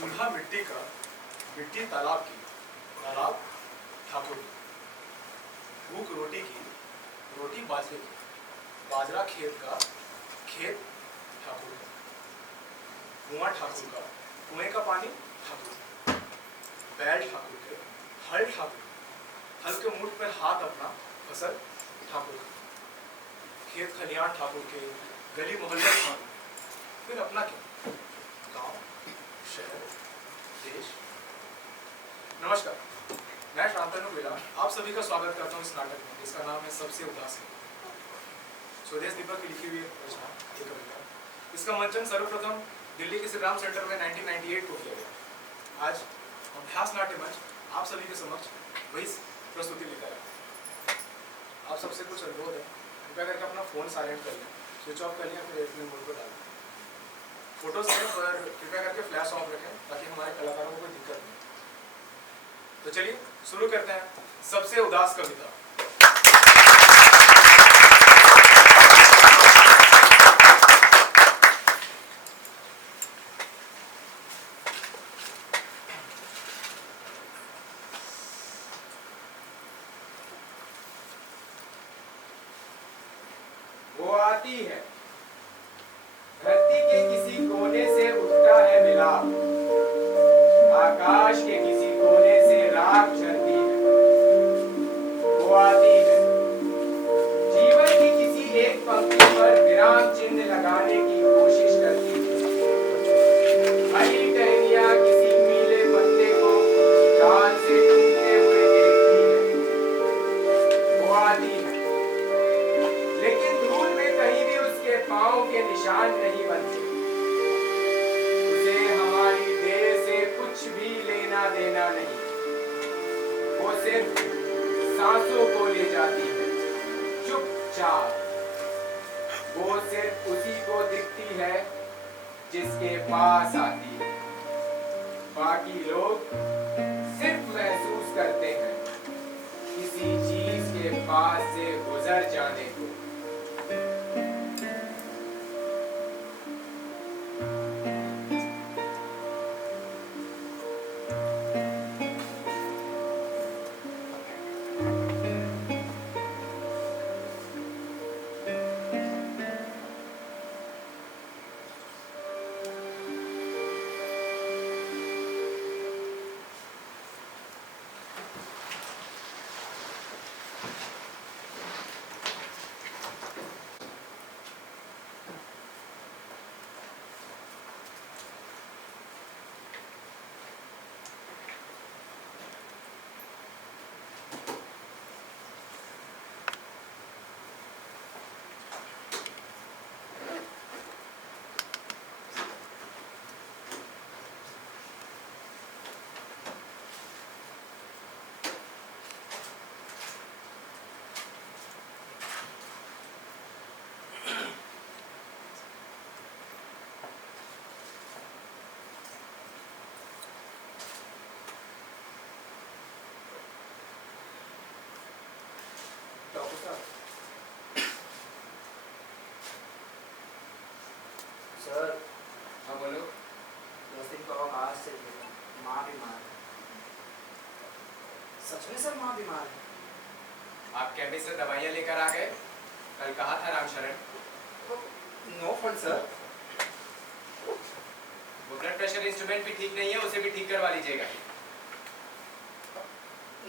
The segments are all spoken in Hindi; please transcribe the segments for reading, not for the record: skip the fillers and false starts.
चूल्हा मिट्टी का, मिट्टी तालाब की, तालाब ठाकुर की। भूख रोटी की, रोटी बाजरे की, बाजरा खेत का, खेत ठाकुर का। कुआं ठाकुर का, कुएं का पानी ठाकुर का। बैल ठाकुर के, हल ठाकुर का, हल के मुठ पर हाथ अपना, फसल ठाकुर का। खेत खलियान ठाकुर के, गली मोहल्ले ठाकुर, फिर अपना क्या? गांव, शहर, देश। नमस्कार, मैं शांतनु बिला आप सभी का स्वागत करता हूँ इस नाटक में, जिसका नाम है सबसे उदास है। स्वदेश दीपक की लिखी हुई रचना, एक कविता। इसका मंचन सर्वप्रथम दिल्ली के श्री राम सेंटर में 1998 को किया गया। आज अभ्यास नाट्य मंच आप सभी के समक्ष वही प्रस्तुति लेकर आया। आप सबसे कुछ अनुरोध है, कृपया करके अपना फोन साइलेंट कर लें, स्विच ऑफ कर लें, फिर एयरप्लेन मोड पर डाल दें। फोटोज पर कृपया करके फ्लैश ऑफ रखें ताकि हमारे कलाकारों को कोई दिक्कत नहीं। तो चलिए शुरू करते हैं सबसे उदास कविता। वो आती है, धरती के किसी कोने से उठता है मिलाप, आकाश के किसी कोने से राख झरती है। वो आती है, जीवन की किसी एक पंक्ति पर विराम चिन्ह लगाने की कोशिश करती है। हरी टहनियां किसी मीले पत्ते को डाल से टूटते हुए देखती है। वो आती है, लेकिन धूल में कहीं भी उसके पांव के निशान नहीं बनते। उसे हमारी देह से कुछ भी लेना देना नहीं। वो सिर्फ सांसों को ले जाती है, चुपचाप। वो सिर्फ उसी को दिखती है जिसके पास आती है। बाकी लोग सिर्फ महसूस करते हैं किसी चीज के पास से गुजर जाने को। सर, हाँ बोलो। 10 दिन का अवकाश चाहिए। माँ बीमार है। सच में सर माँ बीमार है? आप केमिस्ट से दवाइयाँ लेकर आ गए? कल कहा था रामशरण। No fund sir. वो ब्लड प्रेशर इंस्ट्रूमेंट भी ठीक नहीं है, उसे भी ठीक करवा लीजिएगा।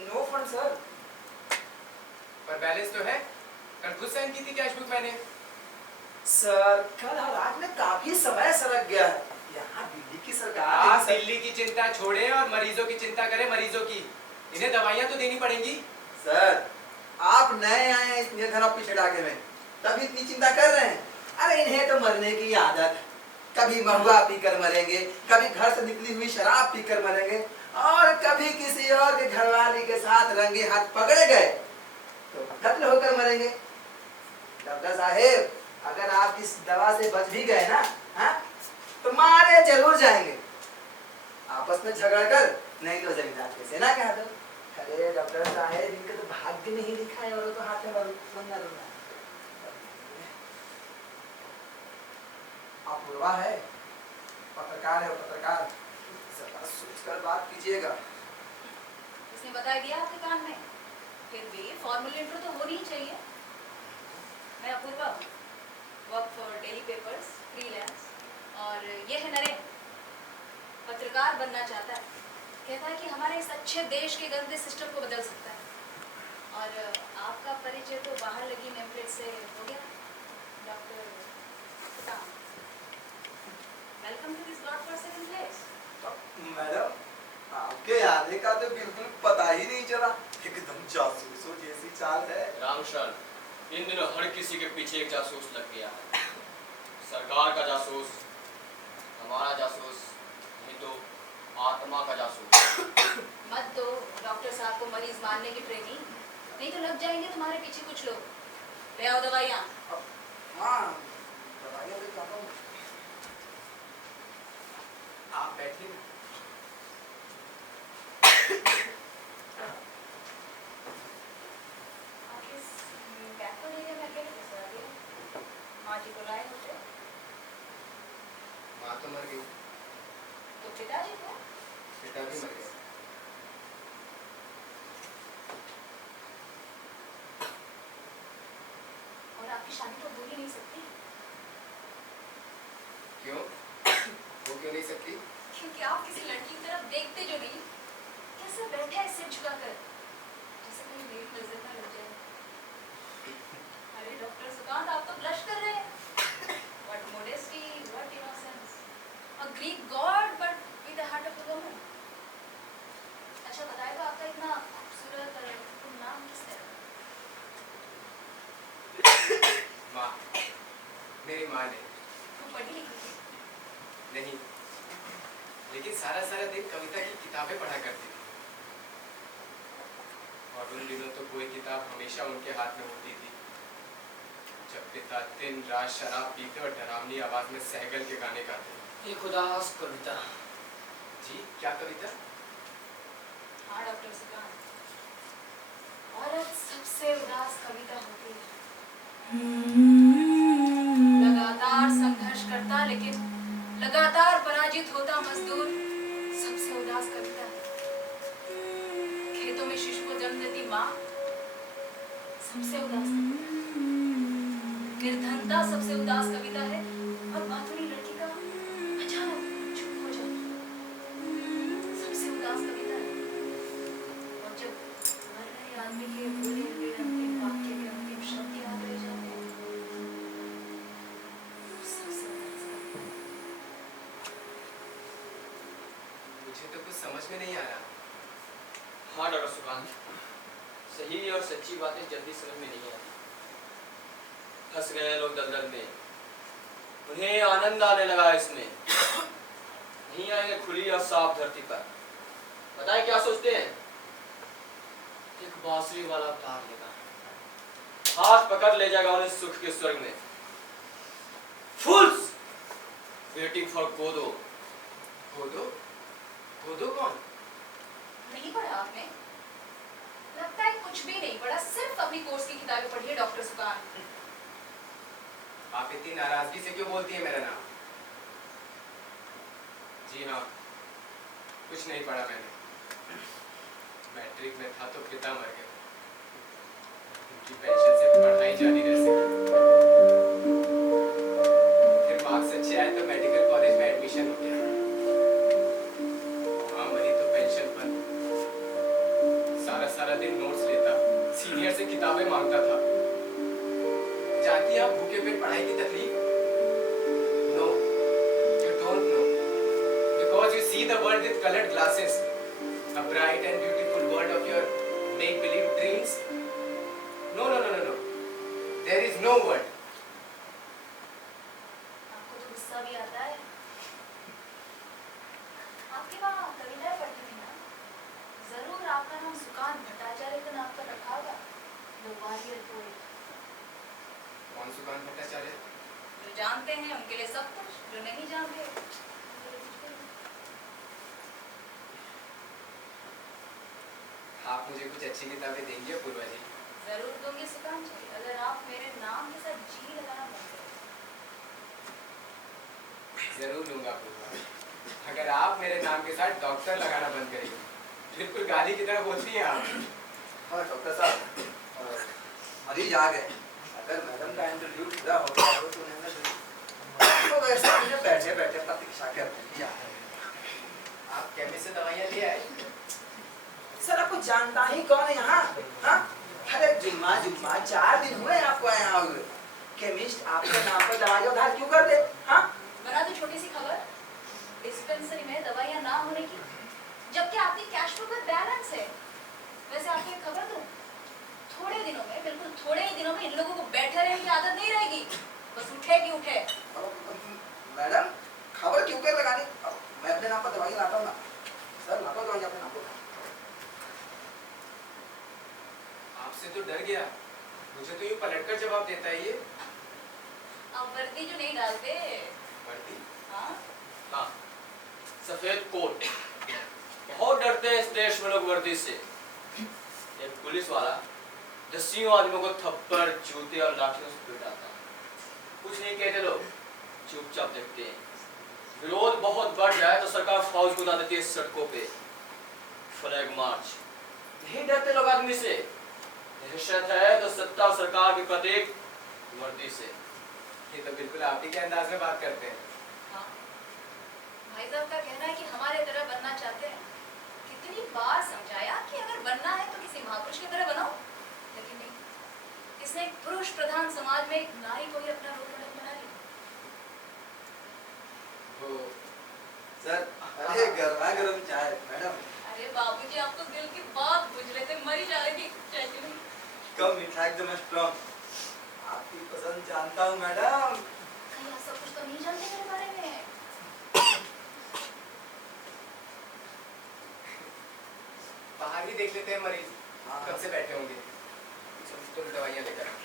No fund sir. पर बैलेंस तो है। कल खुद साइन की थी कैश बुक मैंने। सर कल रात में काफी समय सरक गया है। यहाँ दिल्ली की सरकार आप दिल्ली की चिंता छोड़ें और मरीजों की चिंता करें। मरीजों की इन्हें दवाइयाँ तो देनी पड़ेंगी। सर आप नए आए हैं इस निर्धन पीछे डाके में, तभी इतनी चिंता कर रहे हैं। अरे इन्हें तो मरने की आदत है। कभी महुआ पीकर मरेंगे, कभी घर से निकली हुई शराब पीकर मरेंगे, और कभी किसी और के घरवाली के साथ रंगे हाथ पकड़े गए तो कत्ल होकर मरेंगे। डॉक्टर साहेब, अगर आप इस दवा से बच भी गए ना, हाँ, तो मारे जरूर जाएंगे। आपस में झगड़ कर, नहीं तो जमींदार के सेना कहा दो। अरे डॉक्टर साहेब, इनके तो भाग्य में ही लिखा है, और तो हाथ में बंदा रोना। अपूर्वा है, पत्रकार है, पत्रकार। जरा सोचकर बात कीजिएगा। इसने बता दिया आपके कान में? फिर भी फॉर्मल इंट्रो तो होनी ही चाहिए। मैं Apurva, work for daily papers, freelance. और ये है नरेन, पत्रकार बनना चाहता है। कहता है कि हमारे इस अच्छे देश के गंदे सिस्टम को बदल सकता है। और आपका परिचय तो बाहर लगी नेमप्लेट से हो गया, doctor Sukan. Welcome to this god forsaken place. Madam, आपके आने का तो बिल्कुल पता ही नहीं चला। एकदम जासूसों जैसी चाल है। रामशरण, इन दिनों हर किसी के पीछे एक जासूस लग गया है। सरकार का जासूस, हमारा जासूस, नहीं तो आत्मा का जासूस। मत दो डॉक्टर साहब को मरीज मारने की ट्रेनिंग, नहीं तो लग जाएंगे तुम्हारे पीछे कुछ लोग। ले आओ दवाइयाँ। हाँ, दवाइयाँ ले जाता हूँ। आप बैठिए ना। आप इस बैकवर्ड एरिया में अकेले कैसे आ गए? माँ जी को लाए होते? माँ तो मर गई, तो पिताजी को? पिता भी मर गया। और आपकी शादी तो हो ही नहीं सकती, क्यों? वो क्यों नहीं सकती? क्योंकि आप किसी लड़की की तरफ देखते जो नहीं, कैसे बैठे हैं सिर झुकाकर, जैसे कहीं मेरी नजर ना लग जाए। अरे डॉक्टर सुकांत, आप तो ब्लश कर रहे हैं। What modesty, what innocence. A Greek god but with the heart of a woman. अच्छा बताए तो आपका इतना खूबसूरत और अद्भुत नाम किस है? माँ, मेरी माँ ने। वो पढ़ी लिखी थी? नहीं, लेकिन सारा दिन कविता की किताबें पढ़ा करती थी। और उन दिनों तो कोई किताब हमेशा उनके हाथ में होती थी, जब पिता दिन रात शराब पीते और डरावनी आवाज में सहगल के गाने गाते। एक उदास कविता। जी, क्या कविता? हाँ डॉक्टर सुकांत, औरत सबसे उदास कविता होती है। लगातार संघर्ष करता लेकिन लगातार पराजित होता मजदूर सबसे उदास कविता है। खेतों में शिशु को जन्म देती माँ सबसे उदास कविता है। निर्धनता सबसे उदास कविता है और मातुरी लड़की का अचानक चुप हो जाना सबसे उदास कविता है। और जब मर रहे आदमी के बोले हुए अंतिम वाक्य के अंतिम शब्द याद रह जाते हैं, सबसे उदास कविता है। मुझे तो कुछ समझ में नहीं आ रहा। हाँ डॉक्टर सुकांत, सही और सच्ची बातें जल्दी समझ में नहीं आती। फंस गए लोग दलदल में, उन्हें आनंद आने लगा इसमें। नहीं आएंगे खुली और साफ धरती पर। बताएं क्या सोचते हैं? एक बांसुरी वाला तार लेगा, हाथ पकड़ ले जाएगा उन्हें सुख के स्वर्ग में। फूल्स वेटिंग फॉर गोदो। गोदो? गोदो कौन? नहीं पढ़ा आपने? लगता है कुछ भी नहीं पढ़ा, सिर्फ अपनी कोर्स की किताबें पढ़ी है डॉक्टर सुकांत। आप इतनी नाराजगी से क्यों बोलती है मेरा नाम? जी हाँ, कुछ नहीं पढ़ा मैंने। मैट्रिक में था तो पिता मर गए, उनकी पेंशन से पढ़ाई जारी रह सकी। फिर मार्क्स अच्छे आए तो मेडिकल कॉलेज में एडमिशन हो गया। माँ मरी तो पेंशन बंद। सारा दिन नोट्स लेता, सीनियर से किताबें मांगता था। जानती हैं आप भूखे पेट पढ़ाई की तकलीफ? No, you don't know. Because you see the world with colored glasses, a bright and beautiful world of your make-believe dreams. No. There is no world. आपको तो गुस्सा भी आता है। आपके वहाँ कविताएं पढ़ती थी ना? जरूर आपका नाम सुकांत भट्टाचार्य के नाम पर रखा होगा। The warrior poet। कौन सुकांत भट्टाचार्य? जो जानते हैं उनके लिए सब कुछ, जो नहीं जानते आप मुझे कुछ अच्छी किताबें देंगे पूर्वा जी? जरूर दूंगी सुकांत जी, अगर आप मेरे नाम के साथ जी लगाना बंद करें। जरूर दूंगा पूर्वा। अगर आप मेरे नाम के साथ डॉक्टर लगाना बंद करेंगे, बिल्कुल गाली की तरह बोलती हैं आप। हाँ डॉक्टर साहब, मरीज आ गए। अगर मैडम का इंटरव्यू पूरा हो गया तो उन्हें तो वैसे मुझे बैठे बैठे प्रतीक्षा कर दिया। आप केमिस्ट से दवाइयाँ ले आए? सर आपको जानता ही कौन है यहाँ? हाँ? अरे जुम्मा जुम्मा 4 दिन हुए आपको यहाँ हुए। केमिस्ट आपके नाम पर दवाई उधार क्यों कर दे? हाँ? बना दो छोटी सी खबर, डिस्पेंसरी में दवाइयाँ ना होने की, जबकि आपकी कैश फ्लो पर बैलेंस है। वैसे आपको एक खबर दूं, थोड़े दिनों में, बिल्कुल थोड़े ही दिनों में इन लोगों को बैठे रहने की आदत नहीं रहेगी, बस उठे कि उठे। मैडम खबर क्यों कर लगानी? मैं अपने नाम पर दवाई लाता हूँ ना सर, लाता हूँ दवाई अपने नाम पर। आपसे तो डर गया, मुझे तो यूँ पलटकर जवाब देता है ये। आप वर्दी जो नहीं डालते। वर्दी? हाँ? हाँ, सफेद कोट। बहुत डरते हैं इस देश में लोग वर्दी से। एक पुलिस वाला 10 आदमियों को थप्पड़, जूते और लाठियों से पिटाता। कुछ नहीं कहते लोग, चुपचाप देखते हैं। विरोध बहुत बढ़ जाए तो सरकार फौज बुला देती है सड़कों पे, फ्लैग मार्च। नहीं डरते लोग आदमी से। दहशत है तो सत्ता और सरकार के प्रतीक वर्दी से। ये तो बिल्कुल आप ही के अंदाज में बात करते हैं। हाँ। भाई साहब का कहना है कि हमारे तरह बनना चाहते हैं। कितनी बार समझाया कि अगर बनना है तो किसी महापुरुष की तरह बनाओ, लेकिन नहीं। इसने एक पुरुष प्रधान समाज में एक नारी को ही अपना रोल मॉडल बना लिया। तो सर अरे गरमा गरम चाय मैडम। अरे बाबूजी, आप तो दिल की बात पूछ रहे थे, मरी जा रही थी चाय के लिए। कम मीठा एकदम स्ट्रॉन्ग। आपकी पसंद जानता हूँ मैडम। कहीं आप सब कुछ तो नहीं जानते मेरे बारे में। बाहर ही देख लेते हैं मरीज हाँ। कब से बैठे होंगे। तुम दवाइयाँ लेकर आओ।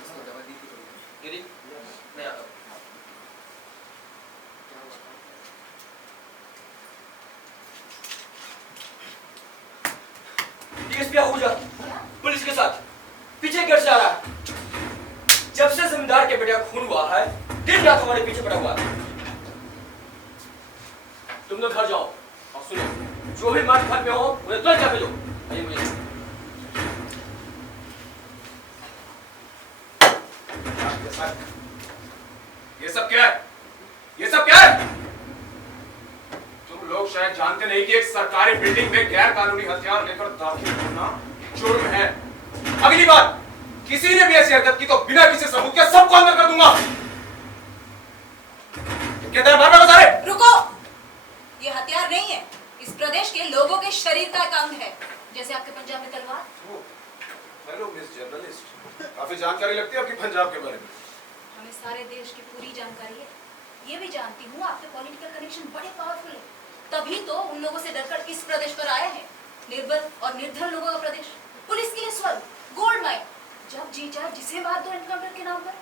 इसको दवा दी थी तुमने? गिरी, मैं आता हूँ। डीएसपी आहूजा पुलिस के साथ पीछे कैसे आ रहा है? जब से जमींदार के बेटे का खून हुआ है, दिन रात हमारे पीछे पड़ा हुआ है। तुम लोग घर जाओ और सुनो, जो भी मर्द घर में हो उन्हें तुरंत जाके दो। आइए मुझे ये सब क्या है? ये सब क्या है? तुम लोग शायद जानते नहीं कि एक सरकारी बिल्डिंग में गैर कानूनी हथियार लेकर दाखिल होना जुर्म है। अगली बार किसी ने भी ऐसी हरकत की तो बिना किसी सबूत के सबको अंदर कर दूंगा। कहते हैं बार बार सारे। रुको, ये हथियार नहीं है, इस प्रदेश के लोगों के शरीर का एक अंग है, जैसे आपके पंजाब में तलवार। हेलो मिस जर्नलिस्ट, काफी जानकारी लगती है आपकी पंजाब के बारे में। हमें सारे देश की पूरी जानकारी है। ये भी जानती हूँ आपके पॉलिटिकल कनेक्शन बड़े पावरफुल है, तभी तो उन लोगों से डरकर इस प्रदेश पर आए हैं। निर्बल और निर्धन लोगों का प्रदेश, पुलिस के लिए स्वर्ग, गोल्ड माइन। जब जी चाहे जिसे मार दो एनकाउंटर के नाम पर।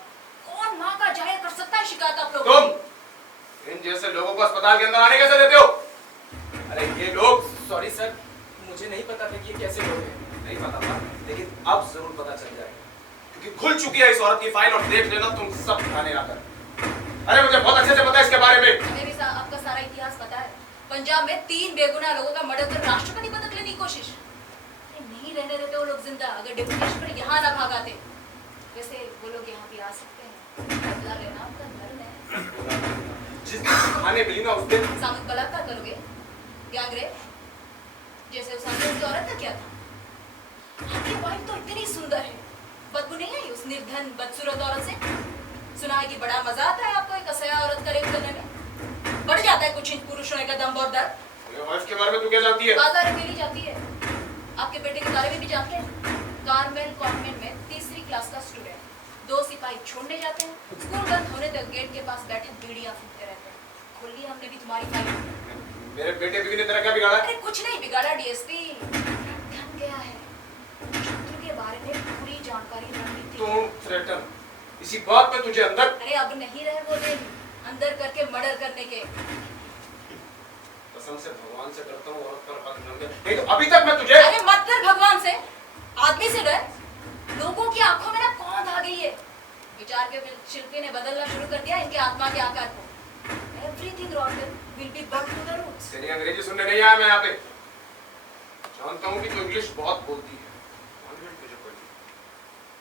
कौन माँ का जाहिर कर सकता है शिकायत आप लोगों की? तुम इन जैसे लोगों को अस्पताल के अंदर आने कैसे देते हो? अरे ये लोग। सॉरी सर, मुझे नहीं पता था कि ये कैसे लोग हैं। नहीं पता था, लेकिन अब जरूर पता चल जाएगा, क्योंकि खुल चुकी है इस औरत की फाइल और देख लेना तुम सब थाने आकर। अरे मुझे बहुत अच्छे से पता है इसके बारे में। हमें भी आपका सारा इतिहास पता है। पंजाब में 3 बेगुनाह लोगों का मर्डर कर राष्ट्रपति पदक लेने की कोशिश। अरे नहीं रहने देते वो लोग जिंदा, अगर डेपुटेशन पर यहाँ ना भागाते। वैसे वो लोग यहाँ भी आ सकते हैं, बदला लेना आपका धर्म है। जिस दिन थाने मिली ना उस दिन सामूहिक बलात्कार करोगे, गैंगरेप, जैसे उस औरत का क्या था? आपकी वाइफ तो इतनी सुंदर है, बदबू नहीं आई उस निर्धन बदसूरत औरत से? सुना है कि बड़ा मजा आता है आपको एक असहाय औरत का रेप करने में, बढ़ जाता है कुछ इंच पुरुष होने का दम और दर्द। मेरे वाइफ के बारे में तू क्या जानती है? बाजार अकेली जाती है। आपके बेटे के बारे में भी जानते हैं। कारमेल कॉन्वेंट में 3री क्लास का स्टूडेंट, 2 सिपाही छोड़ने जाते हैं, स्कूल बंद होने तक गेट के पास बैठे बीड़ियां फूकते रहते हैं। खोल ली हमने भी तुम्हारी फाइल। मेरे बेटे बिगड़े तरह क्या बिगाड़ा? अरे कुछ नहीं बिगाड़ा डीएसपी, ढंग गया है। शत्रु के बारे में सारी रणनीति। तुम थ्रेटन, इसी बात पे तुझे अंदर। अरे अब नहीं रहे वो दिन अंदर करके मर्डर करने के। कसम से भगवान से डरता हूँ औरत पर हाथ न दे। नहीं तो अभी तक मैं तुझे। अरे मत डर भगवान से, आदमी से डर। लोगों की आंखों में ना कौन आ गई है। विचार के शिल्पी ने बदलना शुरू कर दिया इनके आत्मा के आकार को। Everything rotten will be back to the roots. तेरी अंग्रेजी सुनने नहीं आया मैं यहाँ पे। जानता हूँ कि तू इंग्लिश बहुत बोलती है।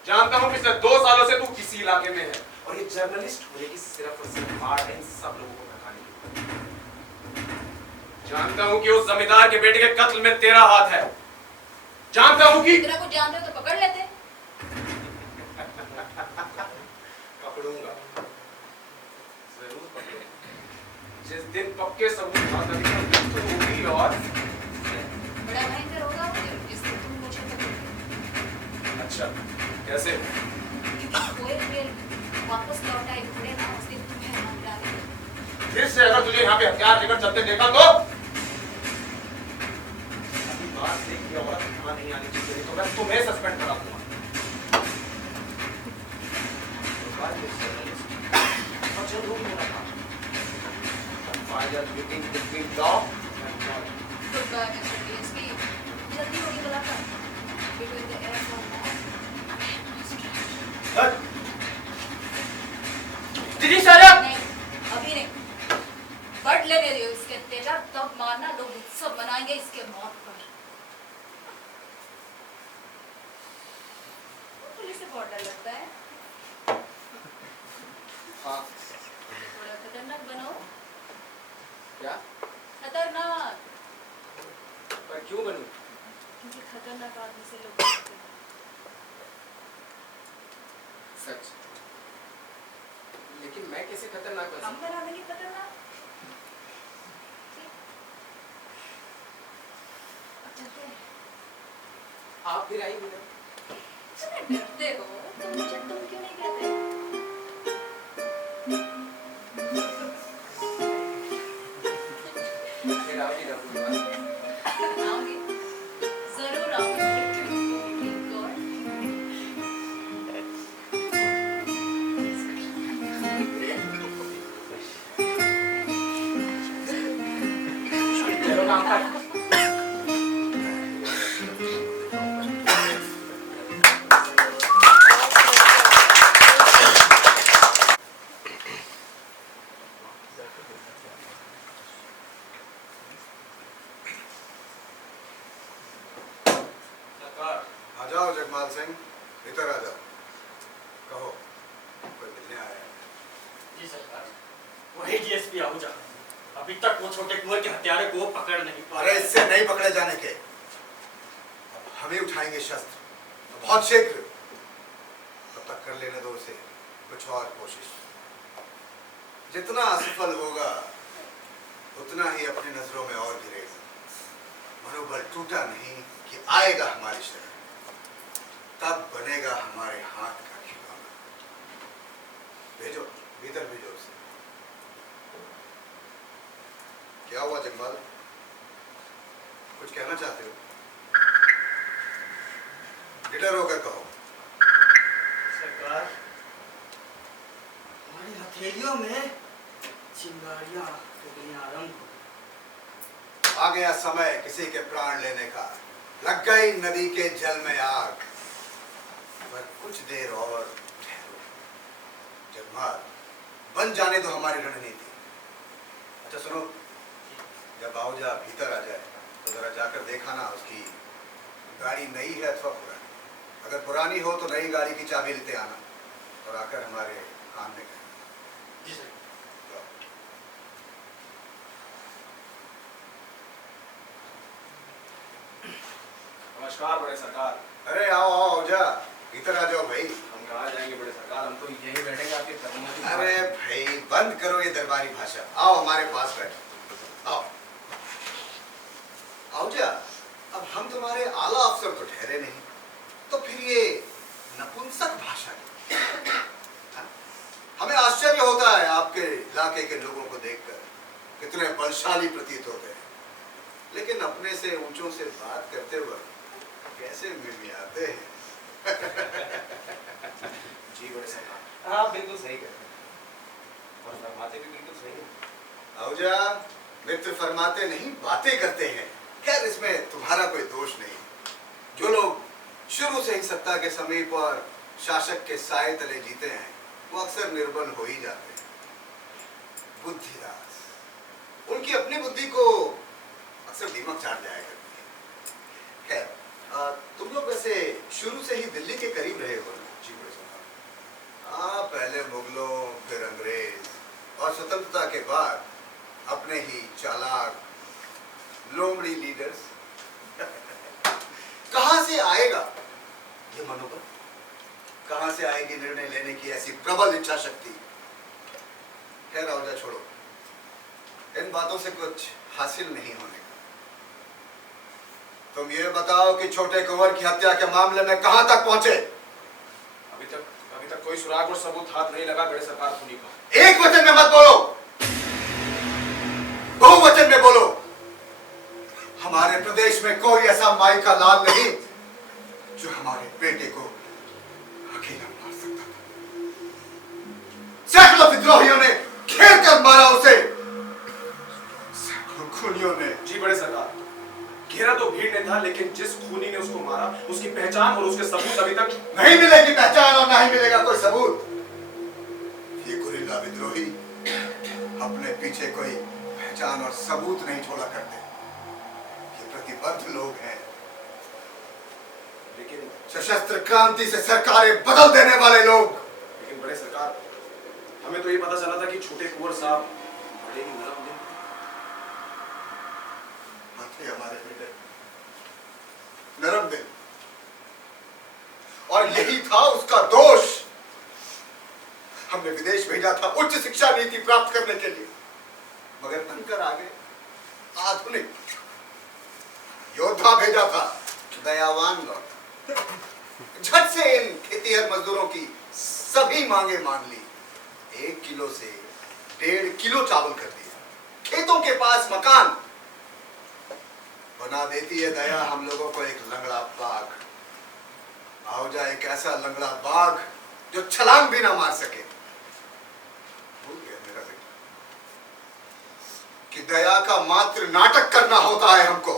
जानता हूँ पिछले 2 सालों से तू किसी इलाके में है और ये जर्नलिस्ट होने की सिर्फ और सिर्फ हार है इन सब लोगों को भड़काने की। जानता हूँ कि उस जमींदार के बेटे के कत्ल में तेरा हाथ है। जानता हूँ कि इतना कुछ जानते हो तो पकड़ लेते। पकड़ूंगा, जरूर पकड़ूंगा। जिस दिन पक्के सबूत हाथ होगी और बड़ा भयंकर होगा वो दिन जिस दिन तुम मुझे पकड़ोगे। अच्छा कैसे? क्योंकि खोए हुए वापस लौट आए घोड़े ना उस दिन तुम्हें हम डालेंगे। फिर से अगर तुझे यहाँ पे हथियार लेकर चलते देखा तो अभी बात से ये औरत यहाँ नहीं आनी चाहिए तो मैं तुम्हें सस्पेंड करा दूंगा। Goodbye, Mr. DSP. जल्दी होगी मुलाकात। Between the air for दीदी साहब नहीं, अभी नहीं। बढ़ लेने दो इसके अत्याचार, तब मारना, लोग उत्सव मनाएंगे इसके मौत पर। पुलिस से बहुत डर लगता है। हाँ थोड़ा खतरनाक बनो। क्या? खतरनाक। पर क्यों बनूं? क्योंकि खतरनाक आदमी से लोग डरते हैं। सच। लेकिन मैं कैसे खतरनाक बन हम सकता? बना देंगे खतरनाक। अब चलते हैं। आप फिर आई बेटा। तुम डरते हो, तुम मुझे तुम क्यों नहीं कहते? फिर आओगी ना अपनी बात। आऊंगी, जरूर आऊंगी। गॉड। चलो काम पर। आ जाओ जगमाल सिंह, इधर आ जाओ। कहो, कोई मिलने आया है? जी सरकार, वही डीएसपी आहूजा। अभी तक वो छोटे कुंवर के हत्यारे को पकड़ नहीं पा अरे इससे नहीं पकड़े जाने के। अब हम ही उठाएंगे शस्त्र, बहुत शीघ्र। तब तक कर लेने दो उसे कुछ और कोशिश। जितना असफल होगा उतना ही अपनी नजरों में और गिरेगा। मनोबल टूटा नहीं कि आएगा हमारी शरण, तब बनेगा हमारे हाथ का खिलौना। भेजो, भीतर भेजो उसे। क्या हुआ जगमाल, कुछ कहना चाहते हो? निडर होकर कहो। सरकार, हमारी हथेलियों में चिंगारियां उगलनी आरंभ हो। आ गया समय किसी के प्राण लेने का। लग गई नदी के जल में आग। पर कुछ देर और ठहरो जगमाल, बन जाने दो हमारी रणनीति। अच्छा सुनो, जब आहूजा भीतर आ जाए तो जरा जाकर देखा ना उसकी गाड़ी नई है अथवा पुरानी। अगर पुरानी हो तो नई गाड़ी की चाबी लेते आना और आकर हमारे कान में कहना। जी सर। नमस्कार बड़े सरकार। अरे आओ आओ आहूजा, भीतर आ जाओ भाई। हम कहाँ जाएंगे बड़े सरकार, हम तो यहीं बैठेंगे आपके कदमों की। अरे भाई बंद करो ये दरबारी भाषा, आओ हमारे पास बैठो। आओ आहूजा, अब हम तुम्हारे आला अफसर तो ठहरे नहीं, तो फिर ये नपुंसक भाषा क्यों? हाँ? हमें आश्चर्य होता है आपके इलाके के लोगों को देखकर, कितने बलशाली प्रतीत होते हैं, लेकिन अपने से ऊंचों से बात करते हुए कैसे मिमियाते हैं। जी बड़े सरकार। हाँ बिल्कुल सही कहते हैं और फरमाते भी बिल्कुल सही है। आहुजा, मित्र फरमाते नहीं बातें करते हैं। खैर इसमें तुम्हारा कोई दोष नहीं। जो लोग शुरू से ही सत्ता के समीप और शासक के साए तले जीते हैं वो अक्सर निर्बल हो ही जाते हैं। बुद्धिराज, उनकी अपनी बुद्धि को अक्सर दीमक चाट जाया करती है। खैर तुम लोग वैसे शुरू से ही दिल्ली के करीब रहे हो ना? जी बड़े सरकार। हाँ, पहले मुगलों फिर अंग्रेज और स्वतंत्रता के बाद अपने ही चालाक लोमड़ी लीडर्स। कहां से आएगा ये मनोबल? कहां से आएगी निर्णय लेने की ऐसी प्रबल इच्छा शक्ति? खैर आउजा छोड़ो, इन बातों से कुछ हासिल नहीं होने का। तुम ये बताओ कि छोटे कुंवर की हत्या के मामले में कहां तक पहुंचे? अभी तक कोई सुराग और सबूत हाथ नहीं लगा बड़े सरकार खूनी का। एक वचन में मत बोलो, बहुवचन में बोलो। हमारे प्रदेश में कोई ऐसा माई का लाल नहीं जो हमारे बेटे को अकेला मार सकता था। सैकड़ों विद्रोहियों ने घेर कर मारा उसे, सैकड़ों खूनियों ने। जी बड़े सरकार, घेरा तो भीड़ ने था, लेकिन जिस खूनी ने उसको मारा उसकी पहचान और उसके सबूत अभी तक नहीं मिलेगी पहचान और नहीं मिलेगा कोई सबूत। ये गुरिल्ला विद्रोही अपने पीछे कोई पहचान और सबूत नहीं छोड़ा करते। ये प्रतिबद्ध लोग हैं, लेकिन सशस्त्र क्रांति से सरकारें बदल देने वाले लोग। लेकिन बड़े सरकार, हमें तो ये पता चला था कि छोटे कुंवर साहब बड़े ही नरम दिल थे हमारे बेटे, नरम दिल, और यही था उसका दोष। हमने विदेश भेजा था उच्च शिक्षा नीति प्राप्त करने के लिए, मगर बनकर आ गए आधुनिक योद्धा भेजा था, दयावान लोग। झट से इन खेतीहर मजदूरों की सभी मांगे मान ली। 1 किलो से 1.5 किलो चावल कर दिया। खेतों के पास मकान बना देती है दया हम लोगों को एक लंगड़ा बाघ। आओ जाए एक ऐसा लंगड़ा बाघ जो छलांग भी ना मार सके। भूल गया मेरा बेटा कि दया का मात्र नाटक करना होता है हमको।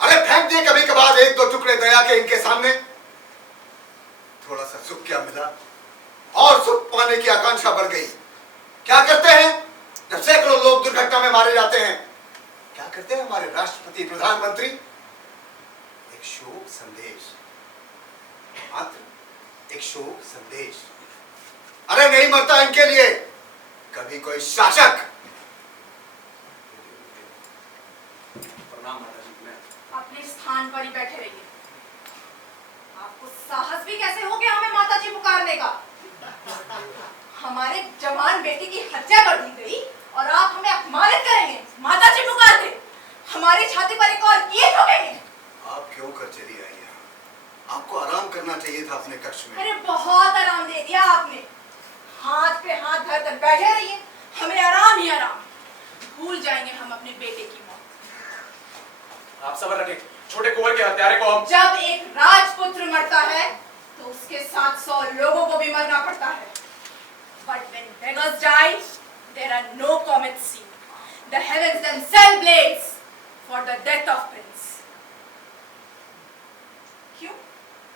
अरे फेंक दिए कभी कभार 1-2 टुकड़े दया के इनके सामने, थोड़ा सा सुख क्या मिला और सुख पाने की आकांक्षा बढ़ गई। क्या करते हैं जब सैकड़ों लोग दुर्घटना में मारे जाते हैं? क्या करते हैं हमारे राष्ट्रपति प्रधानमंत्री? एक शोक संदेश, मात्र एक शोक संदेश। अरे नहीं मरता इनके लिए कभी कोई शासक। प्रणाम माताजी। मैं अपने स्थान पर ही बैठे रहिए। आपको साहस भी कैसे हो गया हमें माताजी पुकारने का? हमारे जवान बेटे की हत्या कर दी गई और आप हमें अपमानित करेंगे, माताजी पुकार के हमारी छाती पर एक और ईंट ठोकेंगे। आप क्यों कर चली आई यहाँ? आपको आराम करना चाहिए था अपने कक्ष में। अरे बहुत आराम दे दिया आपने। हाथ पे हाथ धर कर बैठे रहिए, हमें आराम ही आराम। भूल जाएंगे हम अपने बेटे की मौत। आप सब्र रखें, छोटे कुंवर के हत्यारे को हम। जब एक राजपुत्र मरता है तो उसके साथ 100 लोगों को भी मरना पड़ता है। But when beggars die, there are no comets seen. The heavens themselves blaze for the death of prince. क्यों?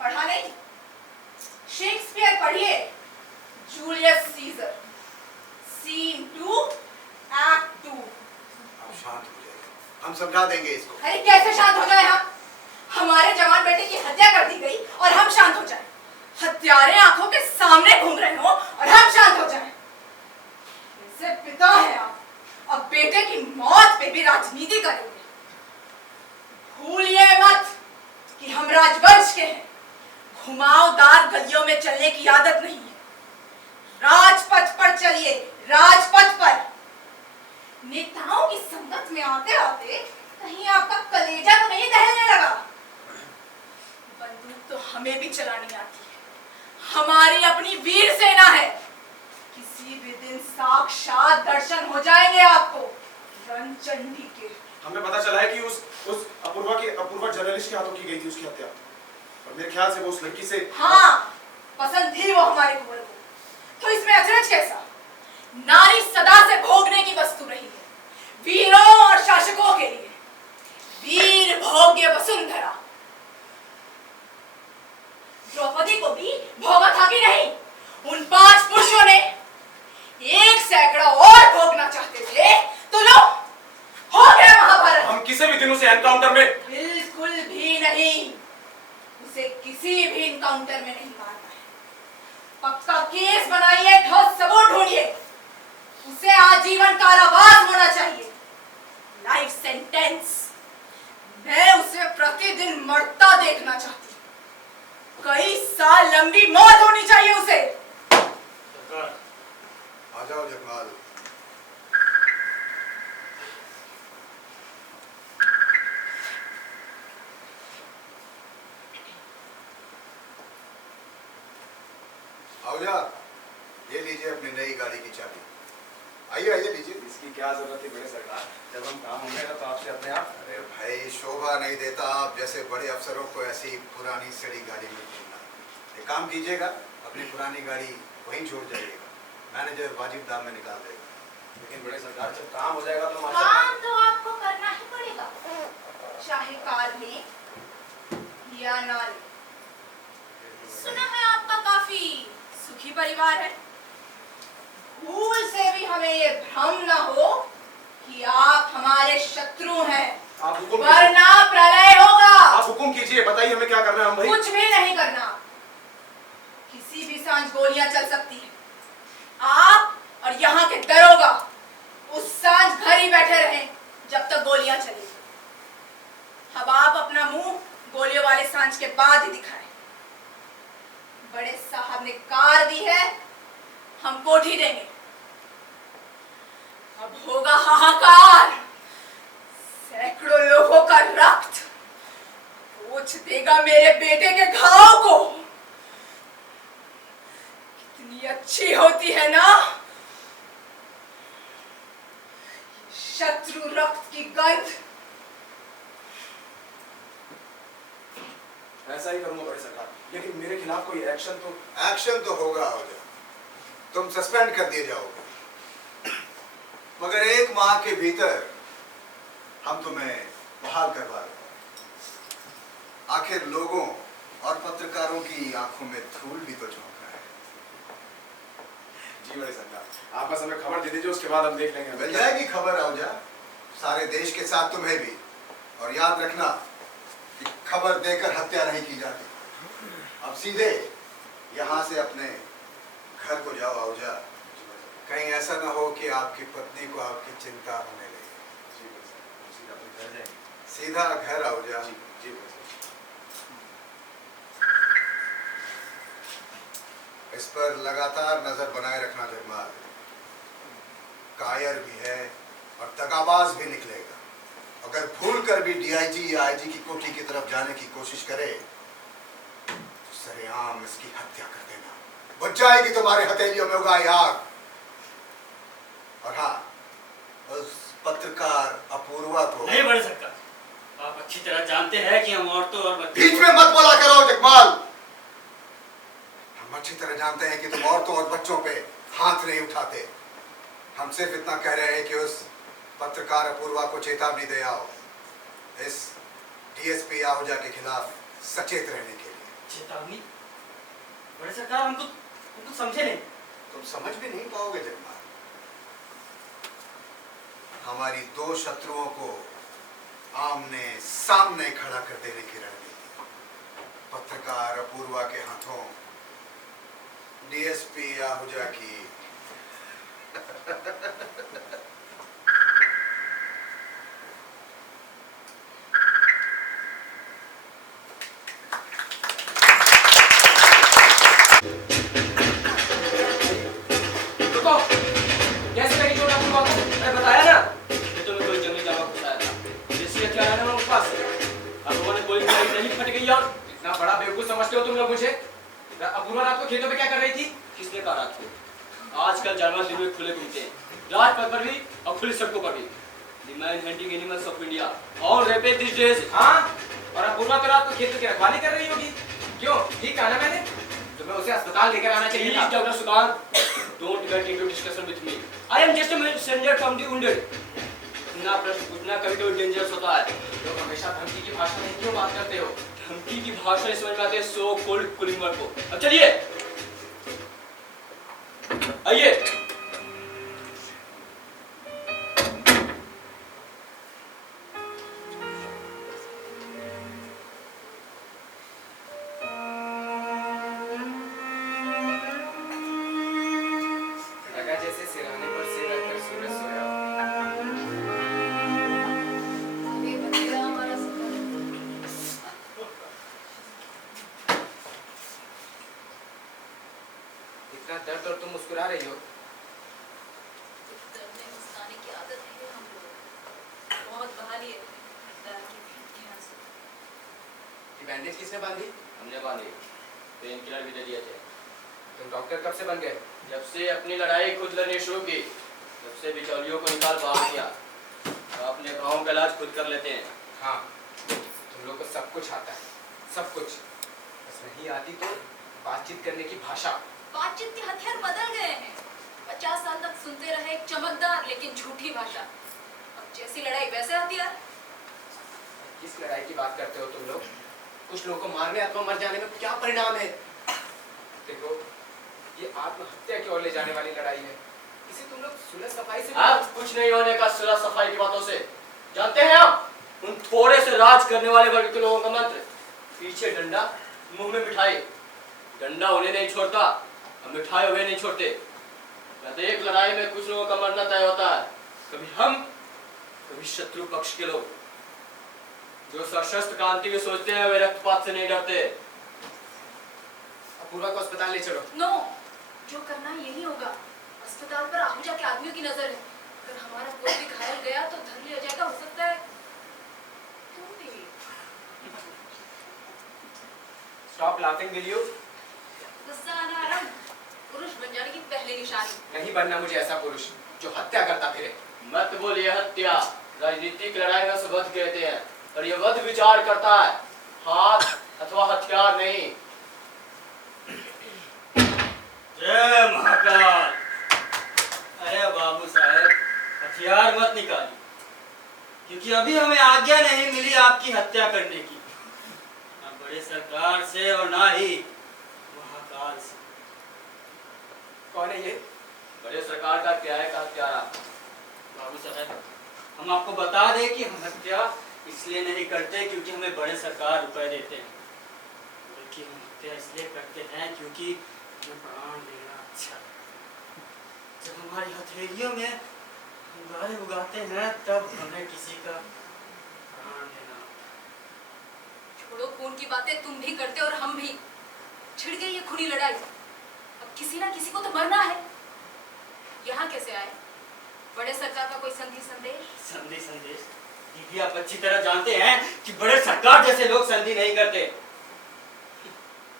पढ़ा नहीं? शेक्सपियर पढ़िए, जूलियस सीजर, Scene 2, Act 2। आप शांत हो जाइए, हम समझा देंगे इसको। अरे कैसे शांत हो जाए हम? हमारे जवान बेटे की हत्या कर दी गई और हम शांत हो जाएं? हत्यारे आंखों के सामने घूम रहे हो और हम शांत हो जाएं? जैसे पिता है आप, अब बेटे की मौत पे भी राजनीति करेंगे। भूलिए मत कि हम राजवंश के हैं। घुमावदार गलियों में चलने की आदत नहीं है। राजपथ पर चलिए, राजपथ पर। नेताओं की संगत में आते आते कहीं आपका कलेजा तो नहीं दहलने लगा? बंदूक तो हमें भी चलानी आती है, हमारी अपनी वीर सेना है। किसी भी दिन साक्षात दर्शन हो जाएंगे आपको रणचंडी के। हमें पता चला है कि उस अपूर्वा जर्नलिस्ट के हाथों की गई थी उसकी हत्या। और मेरे ख्याल से वो उस लड़की से हाँ, पसंद थी वो हमारे कुंवर को, तो इसमें अचरज कैसा? नारी सदा से भोगने की वस्तु रही है, वीरों और शासकों के लिए। वीर भोग्य वसुंधरा। द्रौपदी को भी भोगा था कि नहीं? उन 5 पुरुषों ने 1 सैकड़ा और भोगना चाहते थे, तो लो हो गया महाभारत। हम किसी भी दिन उसे एनकाउंटर में बिल्कुल भी नहीं, उसे किसी भी इनकाउंटर में नहीं मारना है। पक्का केस बनाइए, ठोस सबूत ढूंढिए, उसे आजीवन कारावास होना चाहिए, लाइफ सेंटेंस। मैं उसे प्रतिदिन मरता देखना चाहती हूँ, कई साल लंबी मौत होनी चाहिए उसे। सरकार, आ जाओ जगमाल। आओजा, ये लीजिए अपनी नई गाड़ी की चाबी। आइए आइए लीजिए। इसकी क्या जरूरत थी बड़े सरकार? जब हम काम होंगे तो आपसे अपने आप। अरे भाई, शोभा नहीं देता आप जैसे बड़े अफसरों को ऐसी पुरानी सड़ी गाड़ी में घूमना। एक काम कीजिएगा, अपनी पुरानी गाड़ी वहीं छोड़ जाइएगा, मैनेजर वाजिब दाम में निकाल देगा। लेकिन बड़े सरकार, जब काम हो जाएगा तो हम काम तो आपको करना ही पड़ेगा, चाहे कार में या ना ले। सुना है आपका काफी सुखी परिवार है, भूल से भी हमें ये भ्रम न हो कि आप हमारे शत्रु हैं, आप हुक्म वरना प्रलय होगा। आप हुक्म कीजिए, बताइए हमें क्या करना है। हम भाई कुछ भी नहीं करना, किसी भी सांझ गोलियां चल सकती है। आप और यहाँ के दरोगा उस सांझ घर ही बैठे रहें जब तक गोलियां चलेगी। अब आप अपना मुंह गोलियों वाले सांझ के बाद ही दिखाएं। बड़े साहब ने कार दी है, हम कोठी देंगे। अब होगा हाहाकार, सैकड़ों लोगों का रक्त पोंछ देगा मेरे बेटे के घाव को। कितनी अच्छी होती है ना शत्रु रक्त की गंध। ऐसा ही करूंगा बड़े सरकार, लेकिन मेरे खिलाफ कोई एक्शन तो होगा आओजा, तुम सस्पेंड कर दिए जाओगे, मगर 1 माह के भीतर हम तुम्हें बहाल करवा देंगे। आखिर लोगों और पत्रकारों की आंखों में धूल भी तो झोंकना है। जी बड़े सरकार, आप बस हमें खबर दे दीजिए, उसके बाद हम देख लेंगे। मिल जाएगी खबर आओजा, सारे देश के साथ तुम्हें भी। और याद रखना कि खबर देकर हत्या नहीं की जाती। अब सीधे यहाँ से अपने घर को जाओ आओजा, कहीं ऐसा ना हो कि आपकी पत्नी को आपकी चिंता होने लगे। सीधा घर आओजा। इस पर लगातार नजर बनाए रखना जगमाल। कायर भी है और दगाबाज भी निकलेगा। अगर भूल कर भी डीआईजी या आईजी की कोठी की तरफ जाने की कोशिश करे तो सरेआम इसकी हत्या कर देना, बुझ जाएगी तुम्हारे हथेलियों में उगाई आग। और हाँ, उस पत्रकार अपूर्वा को नहीं बड़े सरकार, आप अच्छी तरह जानते हैं कि हम औरतों और बच्चों बीच में मत बोला करो जगमाल। हम अच्छी तरह जानते हैं कि तुम औरतों और बच्चों पे हाथ नहीं उठाते। हम सिर्फ इतना कह रहे हैं कि उस पत्रकार अपूर्वा को चेतावनी दे आओ, इस डीएसपी आहूजा के खिलाफ सचेत रहने के लिए। चेतावनी? बड़े सरकार, हमको समझे नहीं। तुम समझ भी नहीं पाओगे जगमाल। हमारी 2 शत्रुओं को आमने सामने खड़ा कर देने की रणनीति, पत्रकार अपूर्वा के हाथों डीएसपी आहूजा की बताया ना, खेतों में कोई जंगली जानवर घुसाया था, जिससे क्या है ना उनके पास अब उन्होंने कोई नहीं फट गई। और इतना बड़ा बेवकूफ समझते हो तुम लोग मुझे? अपूर्वा रात को खेतों में क्या कर रही थी? किसने कहा रात को? आजकल जानवर दिन में खुले घूमते हैं, राजपथ पर भी और खुली सड़कों पर भी। The man hunting animals of India all rampage these days। हाँ, और अपूर्वा तो रात को खेतों की रखवाली कर रही होगी। ठीक कहा ना मैंने? तुम्हें उसे अस्पताल लेकर आना चाहिए था। Please, Dr. Sukant, don't get into discussion with me. I am just a messenger from the wounded. ना प्रश्न पूछना कभी कभी डेंजरस होता है। लोग हमेशा धमकी की भाषा में क्यों बात करते हो? धमकी की भाषा नहीं समझ में आती है सो कोल्ड कूलिंग वर्ड को। अब चलिए, आइए। लगा जैसे सिरहाने पर सिर रखकर सूरज सोया हो। ये बनेगा हमारा सफर। इतना दर्द और तुम मुस्कुरा रही हो। दर्द में मुस्कुराने की आदत है हम लोग। बहुत बहा लिए दर्द की पीठ के आंसू। ये बैंडेज किसने बांधी? हमने बांधे, पेन किलर भी दे दिए थे। तुम डॉक्टर कब से बन गए? जब से अपनी लड़ाई खुद लड़नी शुरू की, तब से बिचौलियों को निकाल बाहर किया। अब अपने घावों का इलाज खुद कर लेते हैं। हाँ, तुम लोग को सब कुछ आता है, सब कुछ। बस नहीं आती तो बातचीत करने की भाषा। बातचीत के हथियार बदल गए हैं। 50 साल तक सुनते रहे एक चमकदार लेकिन झूठी भाषा। अब जैसी लड़ाई वैसे हथियार। किस लड़ाई की बात करते हो तुम लोग? कुछ लोगों को मारने अथवा मर जाने में क्या परिणाम है? देखो, ये आत्महत्या की ओर ले जाने वाली लड़ाई है। इसे तुम लोग सुलह सफाई से अब कुछ नहीं होने का सुलह सफाई की बातों से। जानते हैं आप, उन थोड़े से राज करने वाले वर्ग के लोगों का मंत्र, पीछे डंडा मुंह में मिठाई। डंडा उन्हें नहीं छोड़ता और मिठाई उन्हें नहीं छोड़ते। कहते एक लड़ाई में कुछ लोगों का मरना तय होता है, कभी हम, कभी शत्रु पक्ष के लोग। जो सशस्त्र क्रांति के सोचते हैं वे रक्तपात से नहीं डरते। अपूर्वा को अस्पताल ले चलो। नो, जो करना है यही होगा। अस्पताल पर आहूजा के आदमियों की नजर है। अगर हमारा कोई भी घायल गया तो धर लिया जाएगा। हो सकता है तुम भी। Stop laughing will you? गुस्सा आना आरंभ पुरुष बन जाने की पहली निशानी। नहीं बनना मुझे ऐसा पुरुष जो हत्या करता फिरे। मत बोलिए हत्या, राजनीतिक लड़ाई में वध कहते हैं और ये वध विचार करता है, हाथ अथवा हथियार नहीं। जय महाकाल। अरे बाबू साहब, हथियार मत निकालिए, क्योंकि अभी हमें आज्ञा नहीं मिली आपकी हत्या करने की, ना बड़े सरकार से और ना ही महाकाल से। कौन है ये? बड़े सरकार का क्या है का हत्यारा। बाबू साहब, हम आपको बता दें कि हम हत्या इसलिए नहीं करते क्योंकि हमें बड़े सरकार रुपए देते हैं, बल्कि हम हत्या इसलिए करते हैं क्योंकि हमें प्राण देना अच्छा। जब हमारी हथेलियों में अंगारे उगाते हैं तब हमें किसी का प्राण देना। छोड़ो खून की बातें, तुम भी करते और हम भी। छिड़ गई ये खूनी लड़ाई। अब किसी ना किसी को तो मरना है। यहाँ कैसे आए? बड़े सरकार का कोई संधि संदेश? संधि संदेश? दीदी, आप अच्छी तरह जानते हैं कि बड़े सरकार जैसे लोग संधि नहीं करते।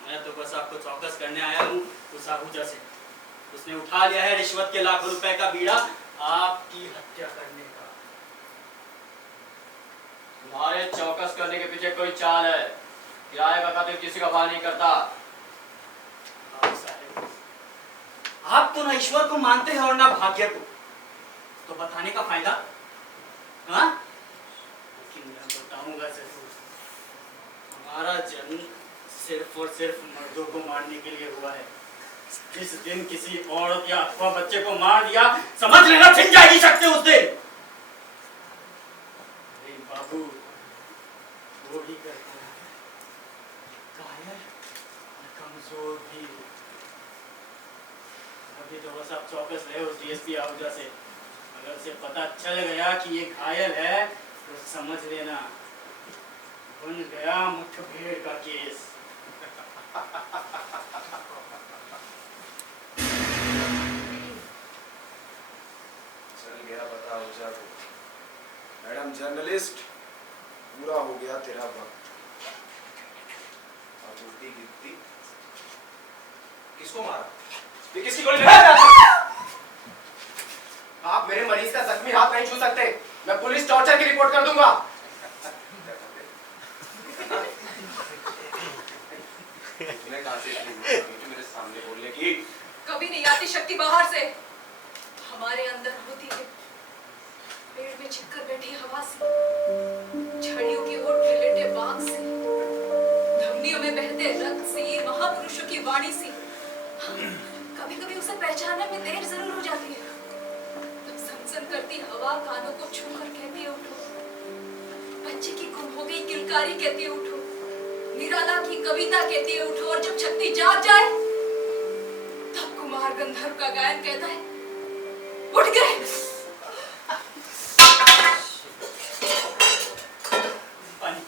मैं तो बस आपको चौकस करने आया हूँ उस आहूजा से। उसने उठा लिया है रिश्वत के लाखों रुपए का बीड़ा आपकी हत्या करने का। तुम्हारे चौकस करने के पीछे कोई चाल है। किराए का खातिर किसी का भाव नहीं करता। बाबू साहब, आप तो ना ईश्वर को मानते हैं और ना भाग्य को, तो बताने का फायदा? हाँ, लेकिन मैं बताऊंगा जरूर। हमारा जन्म सिर्फ और सिर्फ मर्दों को मारने के लिए हुआ है। जिस दिन किसी औरत या अथवा बच्चे को मार दिया, समझ लेना छिन जाएगी शक्ति उस दिन। अरे बाबू, वो ही करता है, कायर और कमजोर भी। अभी तो बस आप चौकस रहे उस डीएसपी आहूजा से। अगर उसे पता चल गया कि ये घायल है तो समझ लेना बन गया मुठभेड़ का केस। चल गया पता आहूजा को। मैडम जर्नलिस्ट, पूरा हो गया तेरा वक्त। अब उल्टी गिनती। किसको मारा? ये किसकी गोली लगा? आप मेरे मरीज का जख्मी हाथ नहीं छू सकते। मैं पुलिस टॉर्चर की रिपोर्ट कर दूंगा। तूने कहाँ से इतनी हिम्मत की कि मेरे सामने बोलने की? कभी नहीं आती शक्ति बाहर से, हमारे अंदर होती है। पेड़ में छिपकर बैठी हवा से, झड़ियों की ओट में लेटे बाग से, धमनियों में बहते रक्त से, महापुरुषों की वाणी से। कभी कभी उसे पहचानने में देर जरूर हो जाती है। तब सनसन करती हवा कानों को छूकर कहती है उठो। बच्चे की गुम हो गई किलकारी कहती है उठो। निराला की कविता कहती है उठो। और जब शक्ति जाग जाए तब कुमार गंधर्व का गायन कहता है उठ गए। पानी,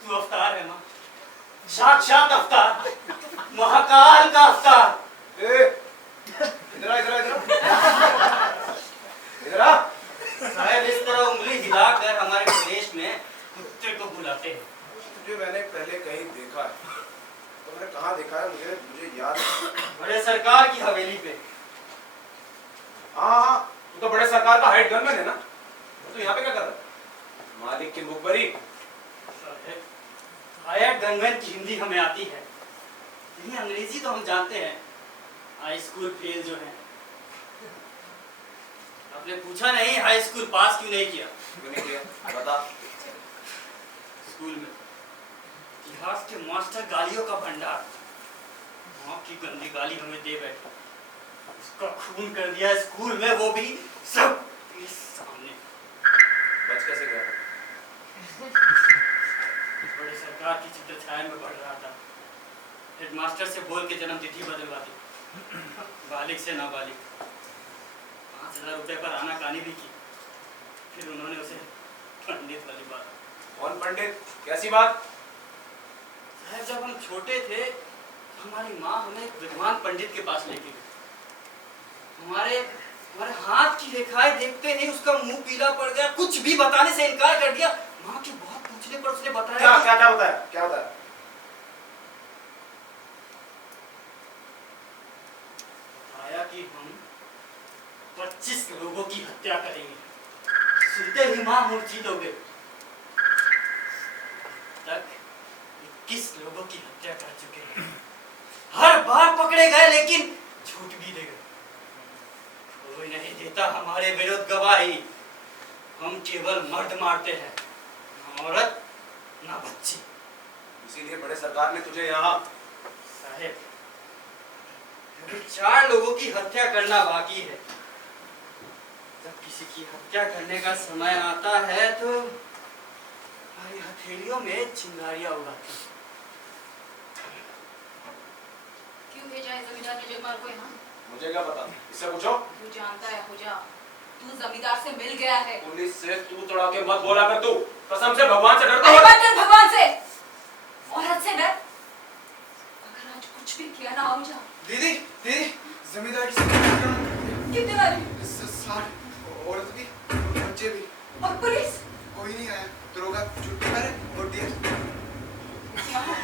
तू अवतार है माँ, साक्षात अवतार, महाकाल का अवतार। इधर आ, इधर आ, इधर आ। इधर आ। शायद इस तरह उंगली हिलाकर हमारे प्रदेश में कुत्ते को बुलाते हैं। तुझे मैंने पहले कहीं देखा है, तो मैंने कहाँ देखा है मुझे याद है। बड़े सरकार की हवेली पे। हाँ, तू तो बड़े सरकार का हाइट गनमैन है ना? तो यहाँ पे क्या कर रहा है? मालिक की मुखबरी। हायर गनमैन की हिंदी हमें आती है, लेकिन अंग्रेजी तो हम जानते हैं। हाई स्कूल फेल जो है। आपने पूछा नहीं हाई स्कूल पास क्यों नहीं किया? क्यों नहीं किया? बता। स्कूल में इतिहास के मास्टर गालियों का भंडार, माँ की गंदी गाली हमें दे बैठे। उसका खून कर दिया स्कूल में, वो भी सब इस सामने। बच कैसे गया? बड़े सरकार की चित्र छाया में बढ़ रहा था। हेडमास्टर से बोल के जन्म तिथि बदलवा दी, बालिग से नाबालिग। 5,000 रुपए पर आनाकानी भी की। फिर उन्होंने उसे पंडित वाली बात। कौन पंडित? कैसी बात? साहब जब हम छोटे थे हमारी माँ हमें एक विद्वान पंडित के पास लेके गई। हमारे हाथ की रेखाएं देखते ही उसका मुंह पीला पड़ गया, कुछ भी बताने से इनकार कर दिया। माँ के बहुत पूछने पर उसने बताया क्या बताया? क्या बताया? बताया कि हम 25 लोगों की हत्या करेंगे। सुनते ही माँ मूर्छित हो गई। तक 21 लोगों की हत्या कर चुके हैं। हर बार पकड़े गए लेकिन छूट भी दे गए। कोई नहीं देता हमारे विरुद्ध गवाही। हम केवल मर्द मारते हैं, ना औरत ना बच्ची। इसीलिए बड़े सरकार ने तुझे यहाँ। साहेब, अभी 4 लोगों की हत्या करना बाकी है। जब किसी की हत्या करने का समय आता है तो हमारी हथेलियों में चिंगारियां उड़ाती हैं। क्यों भेजा है जमींदार ने जगमाल को यहाँ? मुझे क्या पता, इससे पूछो। तू जानता है हो जा, तू जमींदार से मिल गया है। पुलिस से तू तड़ा के मत बोला कर। तू कसम से भगवान से डरता अरे है? मत डर भगवान से, औरत से डर। अगर आज कुछ भी किया ना हो जा। दीदी, दीदी, जमींदार की संख्या कितने वाले? 60 औरत भी, बच्चे भी। और पुलिस? कोई नहीं आया। दरोगा छुट्टी मारे और दिया। यहाँ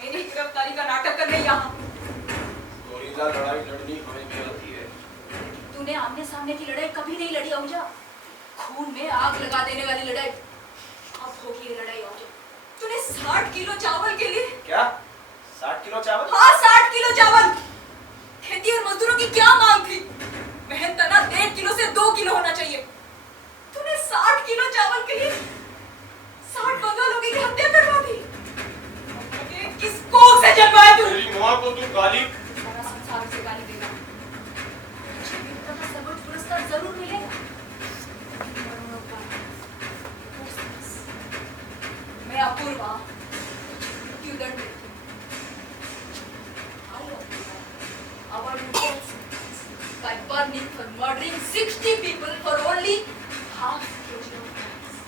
मेरी गिरफ्तारी का नाटक करने यहाँ। गोरीला लड़ाई लड़नी हमें भी आती है। तूने आमने सामने की लड़ाई कभी नहीं लड़ी औजा। खून में आग लगा देने वाली लड़ाई। अब होगी ये लड़ाई औजा। तूने 60 किलो चावल के लिए। क्या? 60 किलो चावल? हाँ 60 किलो चावल। खेती और मजदूरों की क्या मांग थी? मेहनत ना 1.5 किलो से 2 किलो होना चाहिए। तूने 60 किलो चावल के लिए 60 बंगालों की हत्या करवा दी। किस कोख से जन्माया तू? मेरी माँ को तू गाली। सारा संसार उसे गाली देगा। जीवन का सर्वोच्च पुरस्कार जरूर मिलेगा। मैं अपूर्वा मृत्युदंड देती हूँ। Our utensils by burning for murdering 60 people for only half kg of rice.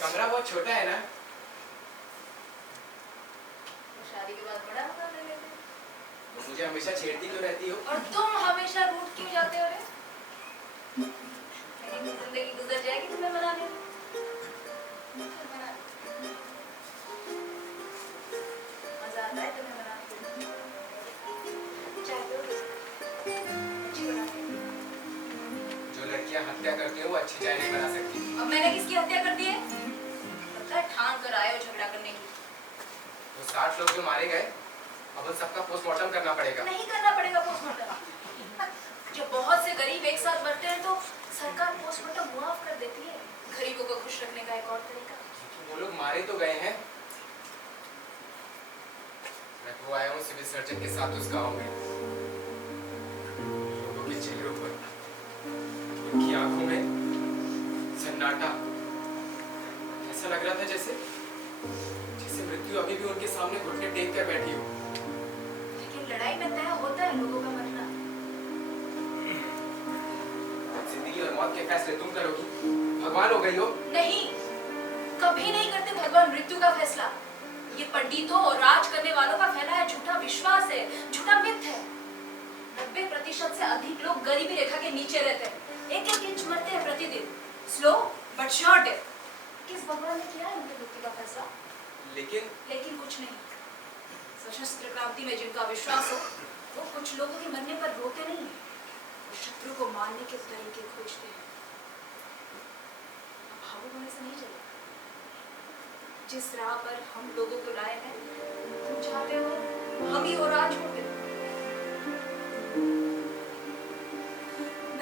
कमरा बहुत छोटा है ना? तो शादी के बाद बड़ा मकान ले लेते। तो मुझे हमेशा छेड़ती क्यों रहती हो? और तुम हमेशा रूठ क्यों जाते हो रे? मेरी जिंदगी गुजर जाएगी तुम्हें मनाने में। मजा आता है तुम्हें मनाने में। चाय पियोगे? अच्छी बनाते हो। जो लड़कियां हत्या करती हैं वो अच्छी चाय नहीं बना सकती। अब मैंने किसकी हत्या कर दी है? लगता है ठान कर आए हो झगड़ा करने की। वो 60 लोग जो मारे गए, अब उन सबका पोस्टमार्टम करना पड़ेगा। नहीं करना पड़ेगा पोस्टमार्टम। जब बहुत से गरीब एक साथ मरते हैं तो सरकार पोस्टमार्टम मुआफ कर देती है। गरीबों को खुश रखने का एक और तरीका। वो लोग मारे तो गए हैं। मैं तो आया हूँ सिविल सर्जन के साथ उस गांव में। लोगों के चेहरों पर, उनकी आंखों में सन्नाटा। ऐसा लग रहा था जैसे मृत्यु अभी भी उनके सामने घुटने टेक कर बैठी हो। लेकिन लड़ाई में तय होता है लोगों का मरना। जिंदगी और मौत के फैसले तुम करोगी? भगवान हो गई हो? नहीं, कभी नहीं करते भगवान मृत्यु का फैसला। ये पंडितों और राज करने वालों का फैलाया झूठा विश्वास है, झूठा मिथ है। 90% से अधिक लोग गरीबी रेखा के नीचे रहते हैं। एक इंच मरते हैं प्रतिदिन। Slow but sure death. किस भगवान ने किया है उनकी मृत्यु का फैसला? लेकिन कुछ नहीं। सशस्त्र क्रांति में जिनका विश्वास हो, वो कुछ लोगों के मरने पर रोते नहीं है। वो शत्रु को मारने के तरीके खोजते हैं। भावुक होने से नहीं चलेगा। जिस राह पर हम लोगों को लाए हैं, तुम चाहते हो हम ही वो राह छोड़ दें।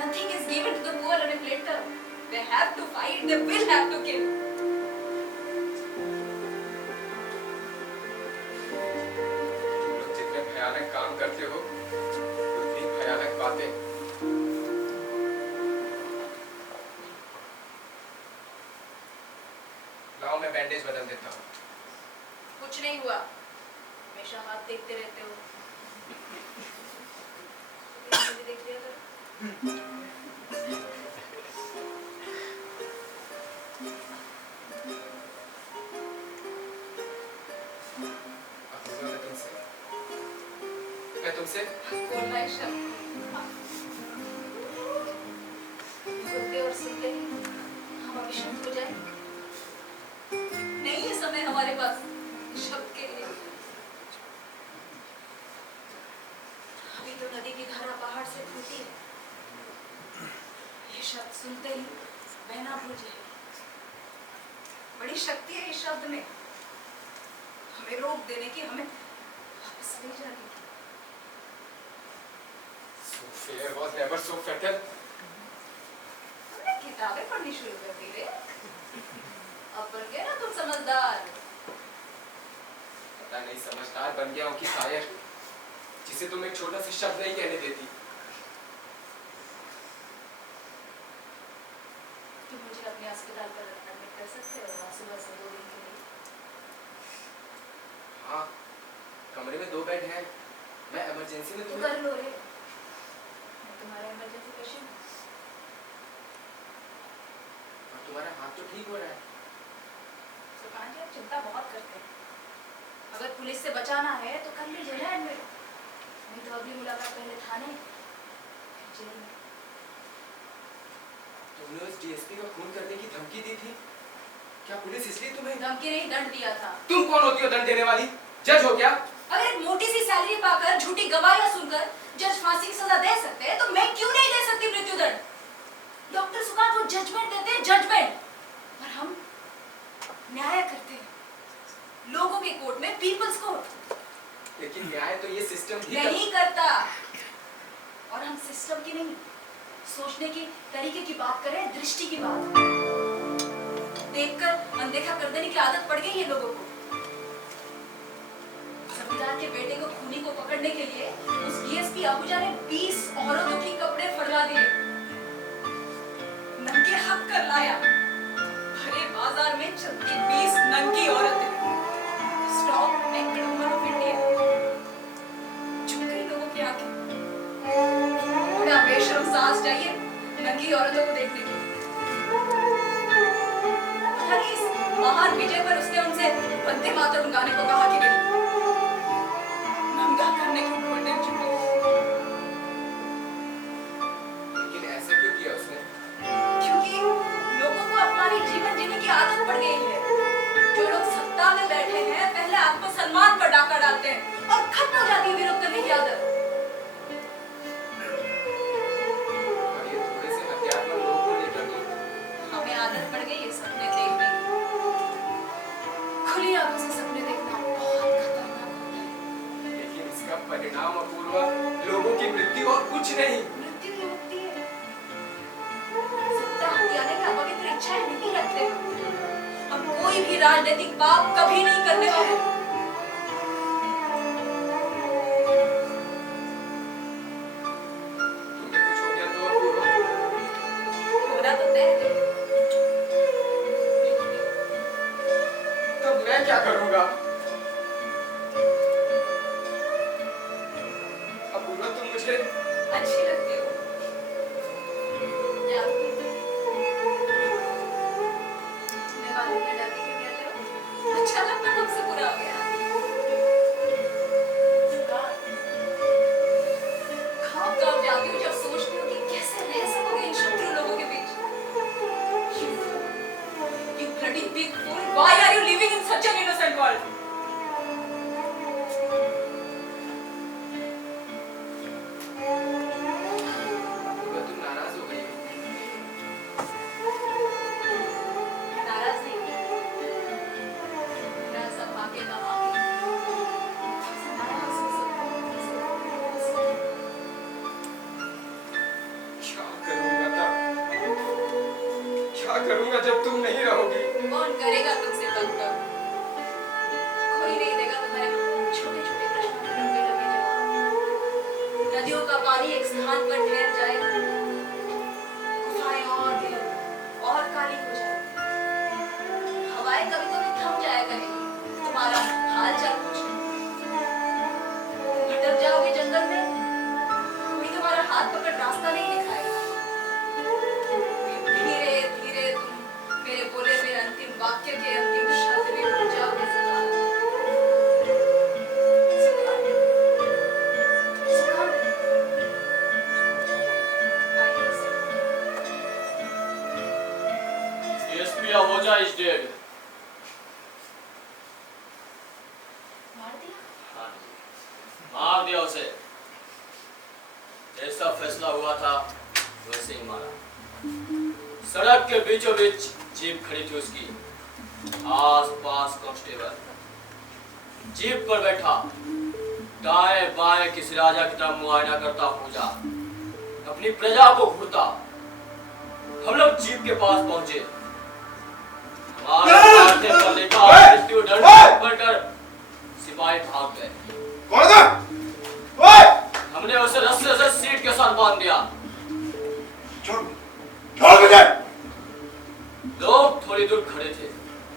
Nothing is given to the poor on a platter. They have to fight. They will have to kill. जितने भयानक काम करते हो, उतनी भयानक बातें। लाओ मैं बैंडेज बदल देता हूँ। कुछ नहीं हुआ। हमेशा हाथ देखते रहते हो। कभी देख लिया करो। मैं तुमसे बोलना है शब्द। सुनते और सुनते ही हम अभिशप्त हो जाए। नहीं है समय हमारे पास शब्द के लिए। अभी तो नदी की धारा पहाड़ से फूटी है। ये शब्द सुनते ही बहना भूल जाएगी। बड़ी शक्ति है इस शब्द में, हमें रोक देने की, हमें वापस ले जाने की। So fair was never so fatal. हमने किताबें पढ़नी शुरू कर दी रे। अब बन गए ना तुम समझदार। पता नहीं समझदार बन गया हूँ कि शायर, जिसे तुम एक छोटा सा शब्द नहीं कहने देती। तुम मुझे अपने अस्पताल पर एडमिट कर सकते हो सुबह से 2 दिन के लिए? हाँ, कमरे में 2 बेड हैं। मैं इमरजेंसी में तो तुम्हें कर लो रे। मैं तुम्हारा इमरजेंसी पेशेंट। और तुम्हारा हाथ तो ठीक हो रहा है। सुकान जी, आप चिंता बहुत करते हैं। अगर पुलिस से बचाना है तो कर लीजिए ना एडमिट। नहीं तो अगली मुलाकात पहले थाने, फिर जेल में। तुमने उस डीएसपी को खून करने की धमकी दी थी। क्या पुलिस इसलिए तुम्हें धमकी नहीं, दंड दिया था। तुम कौन होती हो दंड देने वाली? जज हो क्या? अगर एक मोटी सी सैलरी पाकर झूठी गवाहियां सुनकर जज फांसी की सजा दे सकते हैं, तो मैं क्यों नहीं दे सकती मृत्युदंड? डॉक्टर सुकांत वो जजमेंट देते हैं, जजमेंट। और हम न्याय करते हैं लोगों के कोर्ट में, पीपल्स कोर्ट। लेकिन न्याय तो ये सिस्टम ही नहीं करता। और हम सिस्टम की नहीं, सोचने की तरीके की बात करें, दृष्टि की बात। देखकर अनदेखा कर देने की आदत पड़ गई है लोगों को। जमींदार के बेटे को खूनी को पकड़ने के लिए उस डीएसपी आहूजा ने 20 औरतों की कपड़े फड़वा दिए, नंगे हक कर लाया। भरे बाजार में चलती 20 नंगी औरतें। Stop acted woman of India. झुक गई लोगों की आंखें। बड़ा बेशर्म सांस चाहिए नंगी औरतों को देखने की। पता नहीं चमकाने को कहा कि नहीं, नंगा करने की गोल्डन जुबली। लेकिन ऐसा क्यों किया उसने? क्योंकि लोगों को अपमानित जीवन जीने की आदत पड़ गई है। जो लोग सत्ता में बैठे हैं पहले आत्मसम्मान पर डाका डालते हैं और खत्म हो जाती है विरोध करने की आदत। और ये थोड़े से हथियारबंद लोगों को लेकर भी हमें आदत पड़ गई है सपने देखने की। खुली आंखों से सपने देखना बहुत खतरनाक होता है। लेकिन इसका परिणाम अपूर्वा लोगों की मृत्यु और कुछ नहीं। मृत्यु ही होती है। सत्ता हथियाने की अपवित्र इच्छाएं नहीं रखते हम। हम कोई भी राजनीतिक पाप कभी नहीं करने वाले। तुम्हें कुछ हो गया तो अपूर्वा? होना तो तय है। तब मैं क्या करूंगा? अपूर्वा तुम मुझे अच्छी लगती हो। जानती हूँ। मैं मालूम है डरने क्यों कहते हो? अच्छा लगता तुमसे बुरा हो गया। खाब खाब जाती हूँ जब सोचती हूँ कि कैसे रह सकोगे इन शत्रु लोगों के बीच। You bloody big fool! Why are you living in such an innocent world? Apoorva तुम नाराज हो गई हो। नाराज नहीं मेरा सब मांगे ना मांगे नाराज हो सकते क्या करूंगा तब? क्या करूंगा जब तुम नहीं रहोगी? कौन करेगा तुमसे तब? कोई नहीं देगा तुम्हारे छोटे छोटे प्रश्नों के लंबे लंबे जवाब। नदियों का पानी एक स्थान पर ठहर जाए, गुफाएं और दिल और काली हो जाए, हवाएं कभी कभी थम जाया करेगी तुम्हारा हाल चाल पूछने। भटक जाओगे जंगल में, कोई तुम्हारा हाथ पकड़ रास्ता नहीं दिखाएगा। धीरे धीरे तुम मेरे बोले हुए अंतिम वाक्य के अंतिम शब्द में भूल जाओगे। एसपी हो जा इस डेड। मार दिया? हाँ जी, मार दिया उसे। जैसा फैसला हुआ था वैसे ही मारा। सड़क के बीचों बीच जीप खड़ी थी उसकी। आस पास कांस्टेबल। जीप पर बैठा दाएं बाएं किसी राजा की तरह मुआयना करता पूजा अपनी प्रजा को घूरता। हम लोग जीप के पास पहुंचे। मारने पर लिखा मृत्यु दंड बढ़कर सिपाही भाग गए। कौन था? ओए! हमने उसे रस्से से सीट के साथ बांध दिया। छोड़ मुझे! लोग थोड़ी दूर खड़े थे,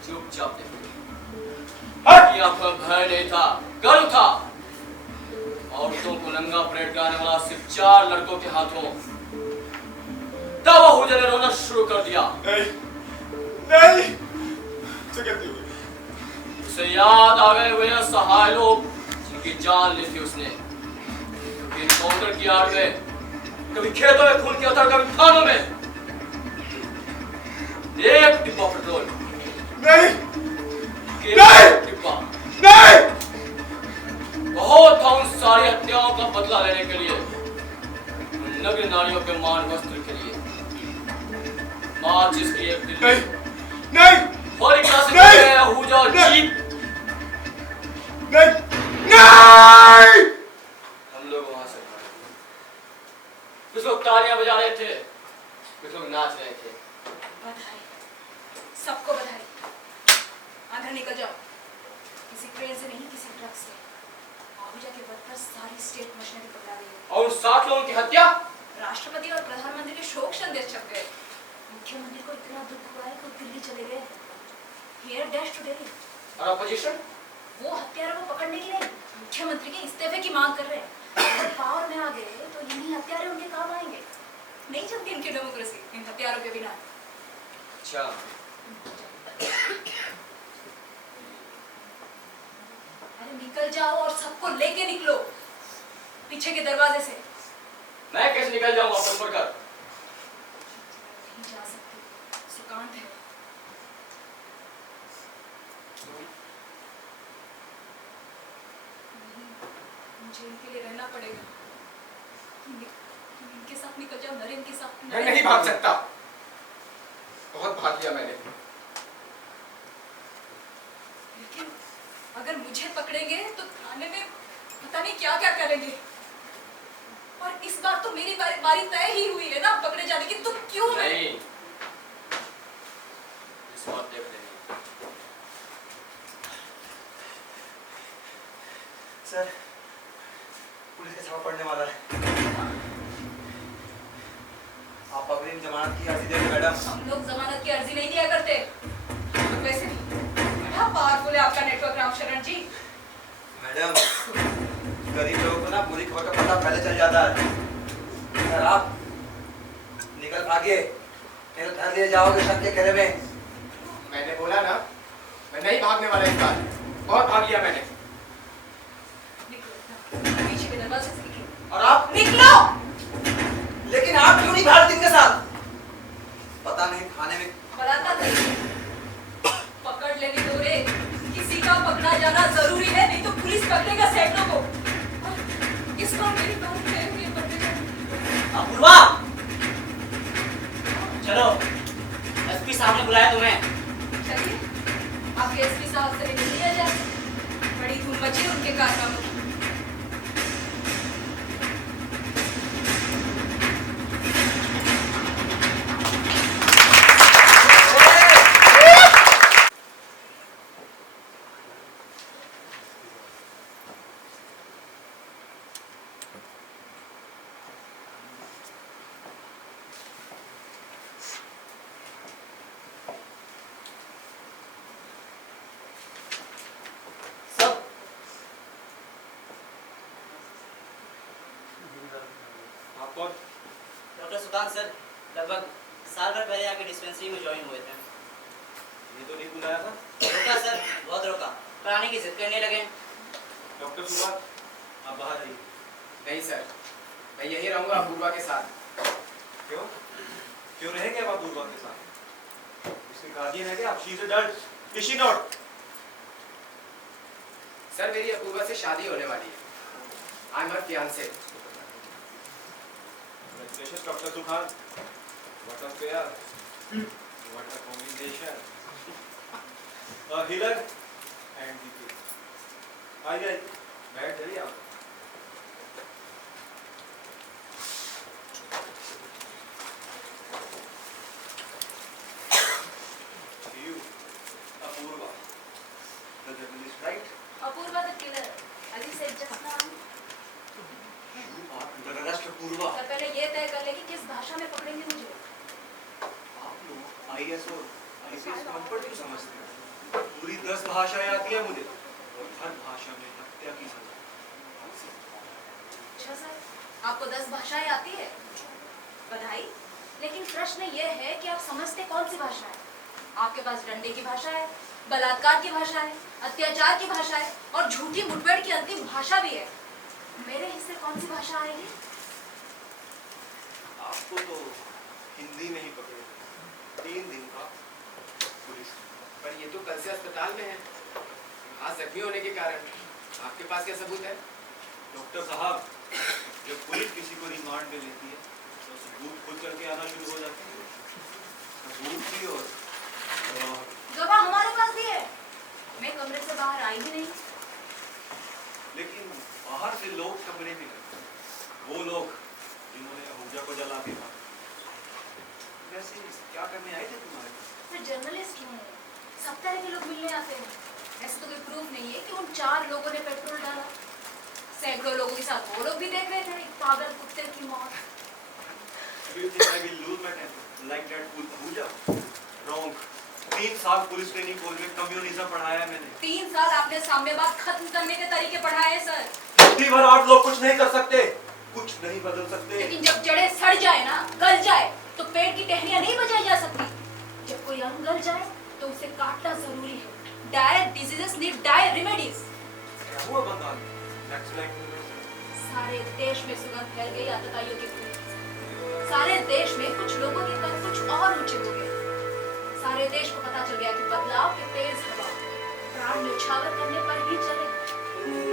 चुपचाप देखते। आंखों में भय नहीं था, गर्व था। औरतों को नंगा परेड कराने वाला सिर्फ 4 लड़कों के हाथों। तब आहूजा ने रोना शुरू कर दिया। नहीं उसे याद आ गए वे असहाय लोग जिनकी जान ली थी उसने। कभी काउंटर की आड़ में, कभी खेतों में खून की अतर, कभी थानों में। एक डिब्बा पेट्रोल नहीं नहीं डिब्बा नहीं बहुत था उन सारी हत्याओं का बदला लेने के लिए, नग्न नारियों के मान वस्त्र के लिए। माचिस की एक दिल नहीं और एक से नहीं! आहूजा जीप। नहीं हम लोग वहां से भागे। कुछ लोग तालियां बजा रहे थे, कुछ लोग नाच रहे थे। बधाई, सबको बधाई। अंदर निकल जाओ। किसी ट्रेन से नहीं, किसी ट्रक से। आहूजा के वक्त पर सारी स्टेट मशीनरी पकड़ा गई है। और 60 लोगों की हत्या। राष्ट्रपति और प्रधानमंत्री के शोक संदेश छप गए। मुख्यमंत्री को इतना दुख हुआ है कि वो दिल्ली चले गए। Here dash to Delhi. और अपोजिशन वो हत्यारों को पकड़ने के लिए मुख्यमंत्री के इस्तीफे की मांग कर रहे हैं। अगर पावर में आ गए तो यही हत्यारे उनके काम आएंगे। नहीं चलती इनकी डेमोक्रेसी इन हत्यारों के बिना। अच्छा जाओ और सबको लेके निकलो पीछे के दरवाजे से। मैं कैसे निकल जाऊंगा ऊपर कर? नहीं जा सकती, सुकांत है। नहीं, मुझे इनके लिए रहना पड़ेगा। इनके साथ निकल जाओ, नरेन के साथ। मैं नहीं भाग सकता, बहुत भाग लिया मैंने। लेकिन अगर मुझे पकड़ेंगे तो थाने में पता नहीं क्या क्या करेंगे। और इस बार तो मेरी बारी तय ही हुई है ना पकड़े जाने की, तो क्यों नहीं, इस बात देख लेंगे। सर, पुलिस का छापा पड़ने वाला है। आप अग्रिम जमानत की अर्जी देंगे मैडम। हम लोग जमानत की अर्जी नहीं दिया करते। तो वैसे बड़ा पावरफुल है आपका नेटवर्क रामशरण जी। मैडम, गरीब लोगों को ना पूरी खबर का पता पहले चल जाता है। अगर आप निकल भागे नहीं तो धर लिए जाओगे शक के घेरे में। मैंने बोला ना, मैं नहीं भागने वाला इस बार, बहुत भाग लिया मैंने। निकलो, पीछे के दरवाजे से निकलो। और आप निकलो! लेकिन आप क्यों नहीं भागते इनके साथ? पता नहीं थाने में बलात्कार नहीं, पकड़ लेने दो रे। किसी का पकड़ा जाना जरूरी है, नहीं तो पुलिस पकड़ेगा सैकड़ों को। और इस बार मेरी बात तय हुई है पकड़े जाने। अपूर्वा, चलो, एसपी साहब ने बुलाया तुम्हें। चलिए, आपके एसपी साहब से मिल लिया जाए। बड़ी धूम मची उनके कारनामों की। डॉक्टर सुकांत सर लगभग साल भर पहले आके डिस्पेंसरी में ज्वाइन हुए थे। ये तो नहीं बुलाया था। रोका सर, बहुत रोका, पर आने की जिद करने लगे। डॉक्टर सुभाष, आप बाहर आइए। नहीं सर, मैं यही रहूंगा अपूर्वा के साथ। क्यों? क्यों रहेंगे आप अपूर्वा के साथ? इसके गार्डियन है क्या आप? She is adult, is she not? Sir, मेरी अपूर्वा से शादी होने वाली है। I am her fiance. Congratulations, Dr. Sukhan. What a pair. What a combination. A healer and the king. आइए, बैठ जाइए आप। You, Apurva, the journalist, right? Apurva the killer, अली से just now. Under arrest Purva. तो पहले ये तय कर ले कि किस भाषा में पकड़ेंगे मुझे। आप लोग आईएएस और आईपीएस को अनपढ़ क्यों समझते हैं? पूरी 10 भाषाएं आती है मुझे और हर भाषा में हत्या की सजा। अच्छा सर, आपको 10 भाषाएं आती है? बधाई। लेकिन प्रश्न ये है कि आप समझते कौन सी भाषा है? आपके पास डंडे की भाषा है, बलात्कार की भाषा है, अत्याचार की भाषा है और झूठी मुठभेड़ की अंतिम भाषा भी है। मेरे हिस्से कौन सी भाषा आएगी? आपको तो हिंदी में ही पकड़े 3 दिन का पुलिस। पर ये तो कल से अस्पताल में है, आज जख्मी होने के कारण। आपके पास क्या सबूत है? डॉक्टर साहब, जब पुलिस किसी को रिमांड में लेती है तो सबूत खुद करके आना शुरू हो जाते हैं। सबूत भी और गवाह हमारे पास भी है। मैं कमरे से बाहर आई ही नहीं। लेकिन बाहर से लोग कमरे में गए, वो लोग जिन्होंने अहूजा को जला के मारा। वैसे क्या करने आए थे तुम्हारे पास? मैं जर्नलिस्ट हूँ, सब तरह के लोग मिलने आते हैं। ऐसा तो कोई प्रूफ नहीं है कि उन 4 लोगों ने पेट्रोल डाला। सैकड़ों लोगों के साथ वो लोग भी देख रहे थे एक पागल कुत्ते की मौत। Do you think I will lose my temper like that fool Ahuja? Wrong. 3 साल पुलिस ट्रेनिंग कोर्स में कम्युनिज्म पढ़ाया है मैंने। 3 साल आपने साम्यवाद खत्म करने के तरीके पढ़ाए सर। मुट्ठी भर आप लोग कुछ नहीं कर सकते, कुछ नहीं बदल सकते। लेकिन जब जड़ें सड़ जाए ना, गल जाए, तो पेड़ की टहनियां नहीं बजाई जा सकती। जब कोई अंग गल जाए तो उसे काटना जरूरी है। Dire diseases need dire remedies. हुआ बंगाल में नक्सलाइट सारे देश में सुगंध फैल गई आतताइयों की फूल से। सारे देश में कुछ लोगों के कद कुछ और ऊंचे हो गए। सारे देश को पता चल गया कि बदलाव की तेज हवा प्राण न्यौछावर करने पर ही चले।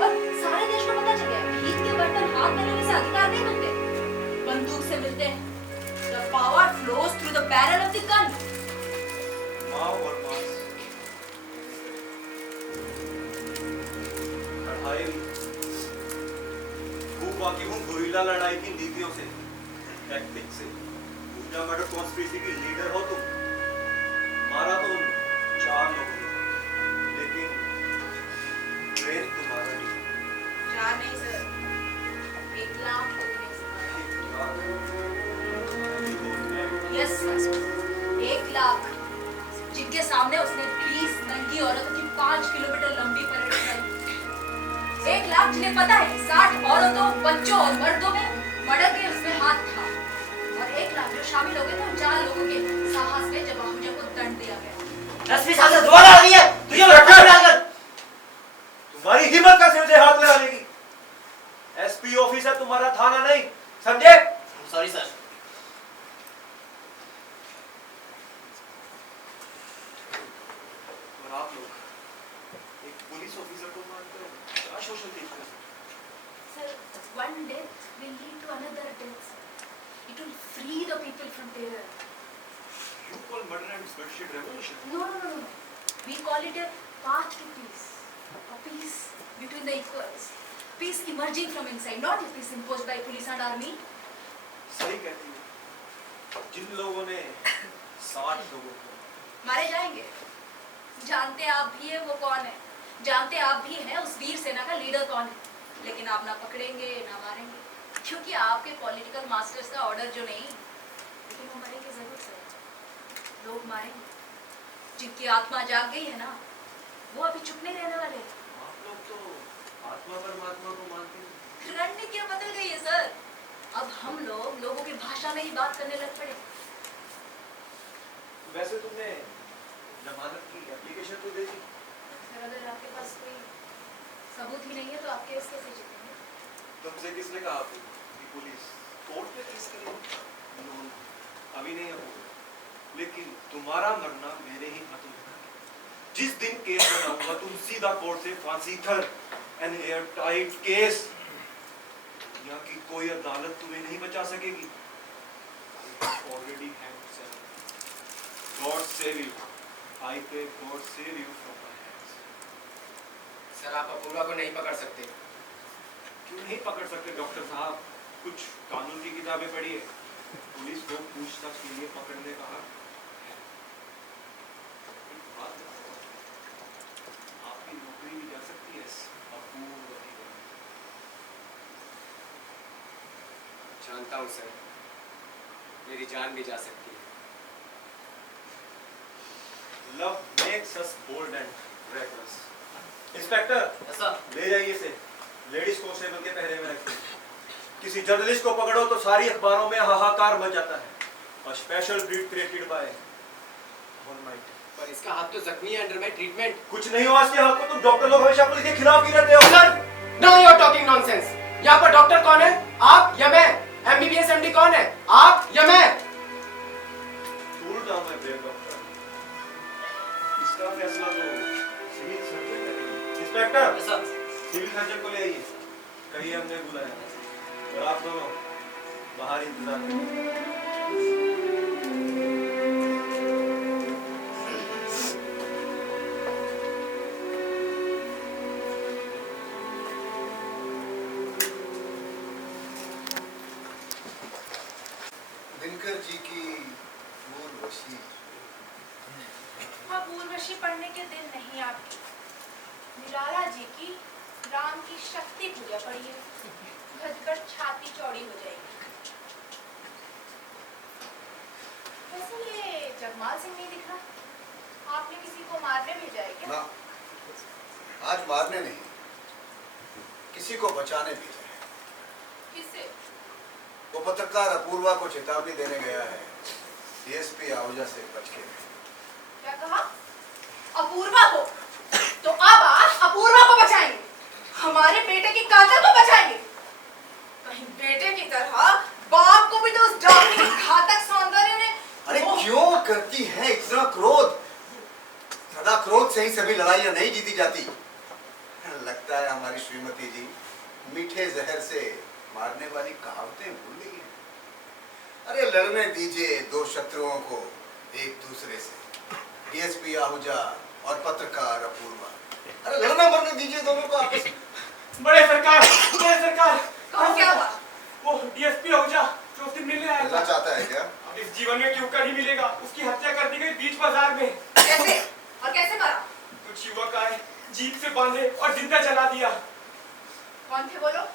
और सारे देश को पता चल गया कि भीख के बर्तन हाथ में लेने से अधिकार नहीं मिलते, बंदूक से मिलते हैं। The power flows through the barrel of the gun. माओ और मांस कढ़ाई खूब वाकिफ हूँ गुरिल्ला लड़ाई की नीतियों से, टैक्टिक से। पूजा मर्डर कॉन्स्पिरेसी की लीडर हो तुम। मारा तो 4 लोगों ने, लेकिन ट्रेन तुम्हारा नहीं। 4 नहीं सर, 1 लाख लोगों ने इस्तेमाल। यस सर, 1 लाख, जिनके सामने उसने 20 नंगी औरतों की 5 किलोमीटर लंबी परेड कराई। 1 लाख जिन्हें पता है 60 औरतों, बच्चों और मर्दों में मर्डर के उसमें हाथ था। और 1 लाख जो शामिल हो गए थे उन 4 लोगों के साहस में जब हमजा को दंड दिया गया। 10 साल से दुआ डाल रही है तुझे रखा डालकर। तुम्हारी हिम्मत कैसे मुझे हाथ लगा लेगी? एसपी ऑफिसर तुम्हारा थाना नहीं, समझे? Sorry sir. और आप लोग एक पुलिस ऑफिसर को मानते हो? क्या शोषण देखते हो? Sir, one death will lead to another death. It will free the people from terror. You call murder and bloodshed revolution? No. We call it a path to peace. A peace between the equals. Peace emerging from inside, not a peace imposed by police and army. सही कहती हो। जिन लोगों ने 60 लोगों को मारे जाएंगे। जानते आप भी है वो कौन है। जानते आप भी हैं उस वीर सेना का लीडर कौन है। लेकिन आप ना पकड़ेंगे ना मारेंगे, क्योंकि आपके पॉलिटिकल मास्टर्स का ऑर्डर जो नहीं। लेकिन वो मरेंगे जरूर सर। लोग मारेंगे। जिनकी आत्मा जाग गई है ना, वो अभी चुप नहीं रहने वाले। आप लोग तो आत्मा परमात्मा को मानते हैं। रणनीति क्या बदल गई है सर। अब हम लोग लोगों की भाषा में ही बात करने लग पड़े। वैसे तुमने जमानत की एप्लीकेशन तो दे दी? सर अगर आपके पास कोई सबूत ही नहीं है तो आप केस कैसे जीतेंगे? तुमसे किसने कहा कि पुलिस कोर्ट में केस करेगी? नो, अभी नहीं होगा। लेकिन तुम्हारा मरना मेरे ही हाथों में है। जिस दिन केस बनाऊंगा तुम सीधा कोर्ट से फांसी कर, एन एयर टाइट केस। यहाँ की कोई अदालत तुम्हें नहीं बचा सकेगी। Already hanged seven. God save you. I pray God save you from my hands. Sir आप अपूर्वा को नहीं पकड़ सकते। क्यों नहीं पकड़ सकते डॉक्टर साहब? कुछ कानून की किताबें पढ़िए। पुलिस को पूछताछ के लिए पकड़ने का हक है। एक बात बताओ, आपकी नौकरी भी जा सकती है अपूर्वा की वजह से। जानता हूँ सर, मेरी जान भी जा सकती है। Love makes us bold and reckless. Inspector, ले जाइए इसे लेडीज कांस्टेबल के पहरे में रखिए। किसी जर्नलिस्ट को पकड़ो तो सारी अखबारों में हाहाकार मच जाता है। A special breed created by Almighty. पर इसका हाथ तो जख्मी है, अंडर माय ट्रीटमेंट। कुछ नहीं हुआ इसके हाथ को। तुम डॉक्टर लोग हमेशा पुलिस के खिलाफ ही रहते हो। Sir, no you are talking nonsense. यहाँ पर डॉक्टर कौन है? आप या मैं? एमबीबीएस एमडी कौन है? आप या मैं? Cool down my brave doctor. इसका फैसला तो सिविल सर्जन करेंगे। इंस्पेक्टर, सिविल सर्जन को ले आइए। कहीं हमने बुलाया और आप दोनों बाहर इंतजार करिए। दिनकर जी की उर्वशी। हाँ, उर्वशी पढ़ने के दिन नहीं आपकी। निराला जी की राम की शक्ति पूजा पढ़िए, घटकर छाती चौड़ी हो जाएगी। वैसे ये जगमाल सिंह नहीं दिख रहा। आपने किसी को मारने भेजा है क्या? ना, आज मारने नहीं, किसी को बचाने भेजा है। किसे? वो पत्रकार अपूर्वा को चेतावनी देने गया है, डीएसपी आहूजा से बच के रहे। क्या कहा? अपूर्वा को? तो अब आप अपूर्वा को बचाएंगे? लड़ाइयां नहीं जीती जाती। लगता है हमारी श्रीमती जी मीठे जहर से मारने वाली कहावतें भूल गई हैं। अरे लड़ने दीजिए दो शत्रुओं को एक दूसरे से, डीएसपी आहूजा और पत्रकार अपूर्वा। अरे लड़ना मरने दीजिए दोनों को आपस में। बड़े सरकार, बड़े सरकार। कहो क्या हुआ? वो डीएसपी आहूजा जो उस दिन मिलने आया मिलना था, चाहता है क्या? अब इस जीवन में क्यों कर ही मिलेगा। उसकी हत्या कर दी गई बीच बाजार में। कैसे और कैसे मारा? कुछ युवक आए, जीप से बांधे और जिंदा जला दिया। कौन थे वो लोग?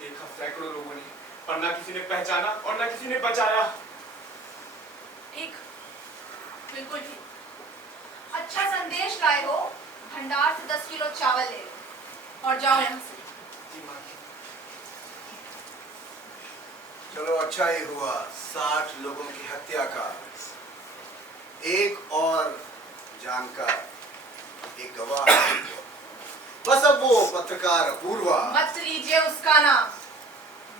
देखा सैकड़ों लोगों ने, पर ना किसी ने पहचाना और ना किसी ने बचाया। ठीक, बिल्कुल ठीक। अच्छा संदेश लाए हो, भंडार से 10 किलो चावल ले लो और जाओ यहाँ से। जी माँ। चलो अच्छा ही हुआ 60 लोगों की हत्या का एक और जानकार, एक गवाह नहीं हुआ। बस अब वो पत्रकार अपूर्वा। मत लीजिए उसका नाम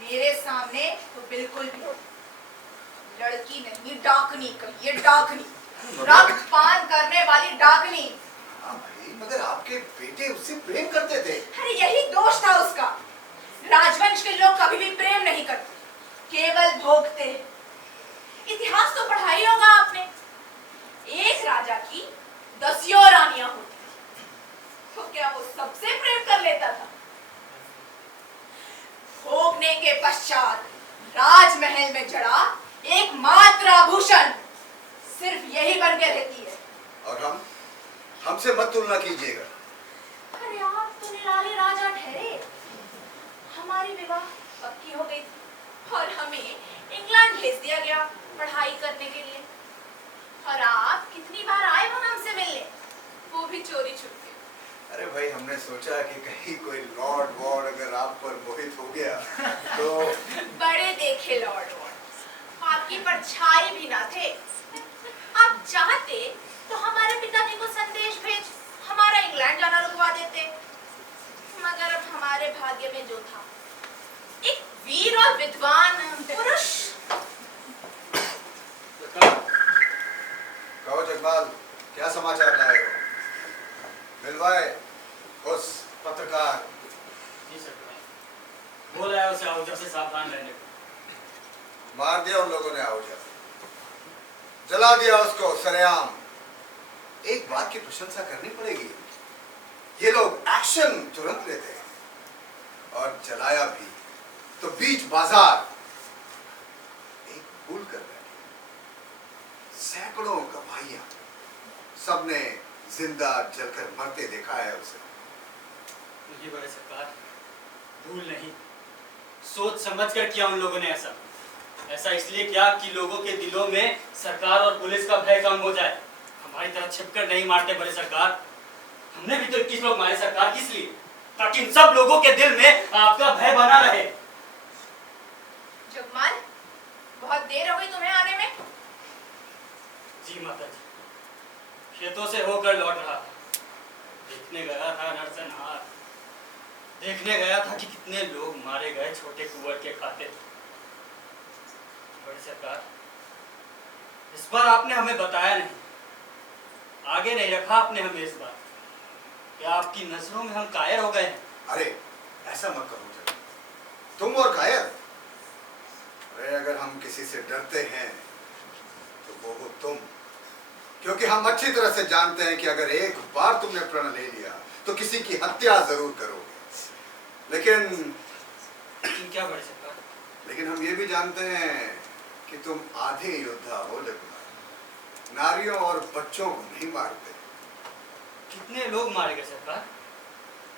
मेरे सामने तो बिल्कुल भी। लड़की नहीं, डाकनी कहिए, डाकनी, रक्तपान करने वाली डाकनी। हाँ भाई, मगर आपके बेटे उससे प्रेम करते थे। अरे यही दोष था उसका। राजवंश के लोग कभी भी प्रेम नहीं करते, केवल भोगते हैं। इतिहास तो पढ़ा ही होगा आपने। एक राजा की 10 रानियां होती, तो क्या वो सबसे प्रेम कर लेता था? भोगने के पश्चात राजमहल में जड़ा एकमात्र आभूषण सिर्फ यही बन के रहती है। और हमसे मत तुलना कीजिएगा। अरे आप तो निराले राजा ठहरे। हमारी विवाह पक्की हो गई थी और हमें इंग्लैंड भेज दिया गया पढ़ाई करने के लिए। और आप कितनी बार आए वहां हमसे मिलने, वो भी चोरी छुपके। अरे भाई, हमने सोचा कि कहीं कोई लॉर्ड वॉर्ड अगर आप पर मोहित हो गया तो। बड़े देखे लॉर्ड वॉर्ड, आपकी परछाई भी ना थे। आप चाहते तो हमारे पिताजी को संदेश भेज हमारा इंग्लैंड जाना रुकवा देते, मगर अब हमारे भाग्य में जो था, एक वीर और विद्वान पुरुष। कहो जगपाल, क्या समाचार लाए हो? मिलवाए उस पत्रकार। जी सरकार, बोला है उसे आहूजा से सावधान रहने को। मार दिया उन लोगों ने आहूजा, जला दिया उसको सरेआम। एक बात की प्रशंसा करनी पड़ेगी, ये लोग एक्शन तुरंत लेते हैं। और जलाया भी तो बीच बाजार। एक भूल कर बैठे, सैकड़ों गवाहियां, सबने जिंदा जलकर मरते देखा है उसे। ये बड़े सरकार, भूल नहीं, सोच समझ कर किया उन लोगों ने ऐसा। ऐसा इसलिए किया कि लोगों के दिलों में सरकार और पुलिस का भय कम हो जाए। हमारी तरह छिपकर नहीं मारते बड़े सरकार। हमने भी तो 21 लोग मारे सरकार, किस लिए? ताकि इन सब लोगों के दिल में आपका भय बना रहे। जगमाल, बहुत देर हो गई तुम्हें आने में। जी माता जी, खेतों से होकर लौट रहा था। देखने गया था नरसंहार, देखने गया था कि कितने लोग मारे गए छोटे कुंवर के खातिर। बड़े सरकार, इस बार आपने हमें बताया नहीं, आगे नहीं रखा आपने हमें इस बार। क्या आपकी नजरों में हम कायर हो गए हैं? अरे ऐसा मत करो जरा, तुम और कायर। अरे अगर हम किसी से डरते हैं तो वो हो तुम, क्योंकि हम अच्छी तरह से जानते हैं कि अगर एक बार तुमने प्रण ले लिया तो किसी की हत्या जरूर करोगे। लेकिन क्या बड़े सरकार? लेकिन हम ये भी जानते हैं कि तुम आधे योद्धा हो, लेकिन नारियों और बच्चों को नहीं मारते। कितने लोग मारे गए सरकार?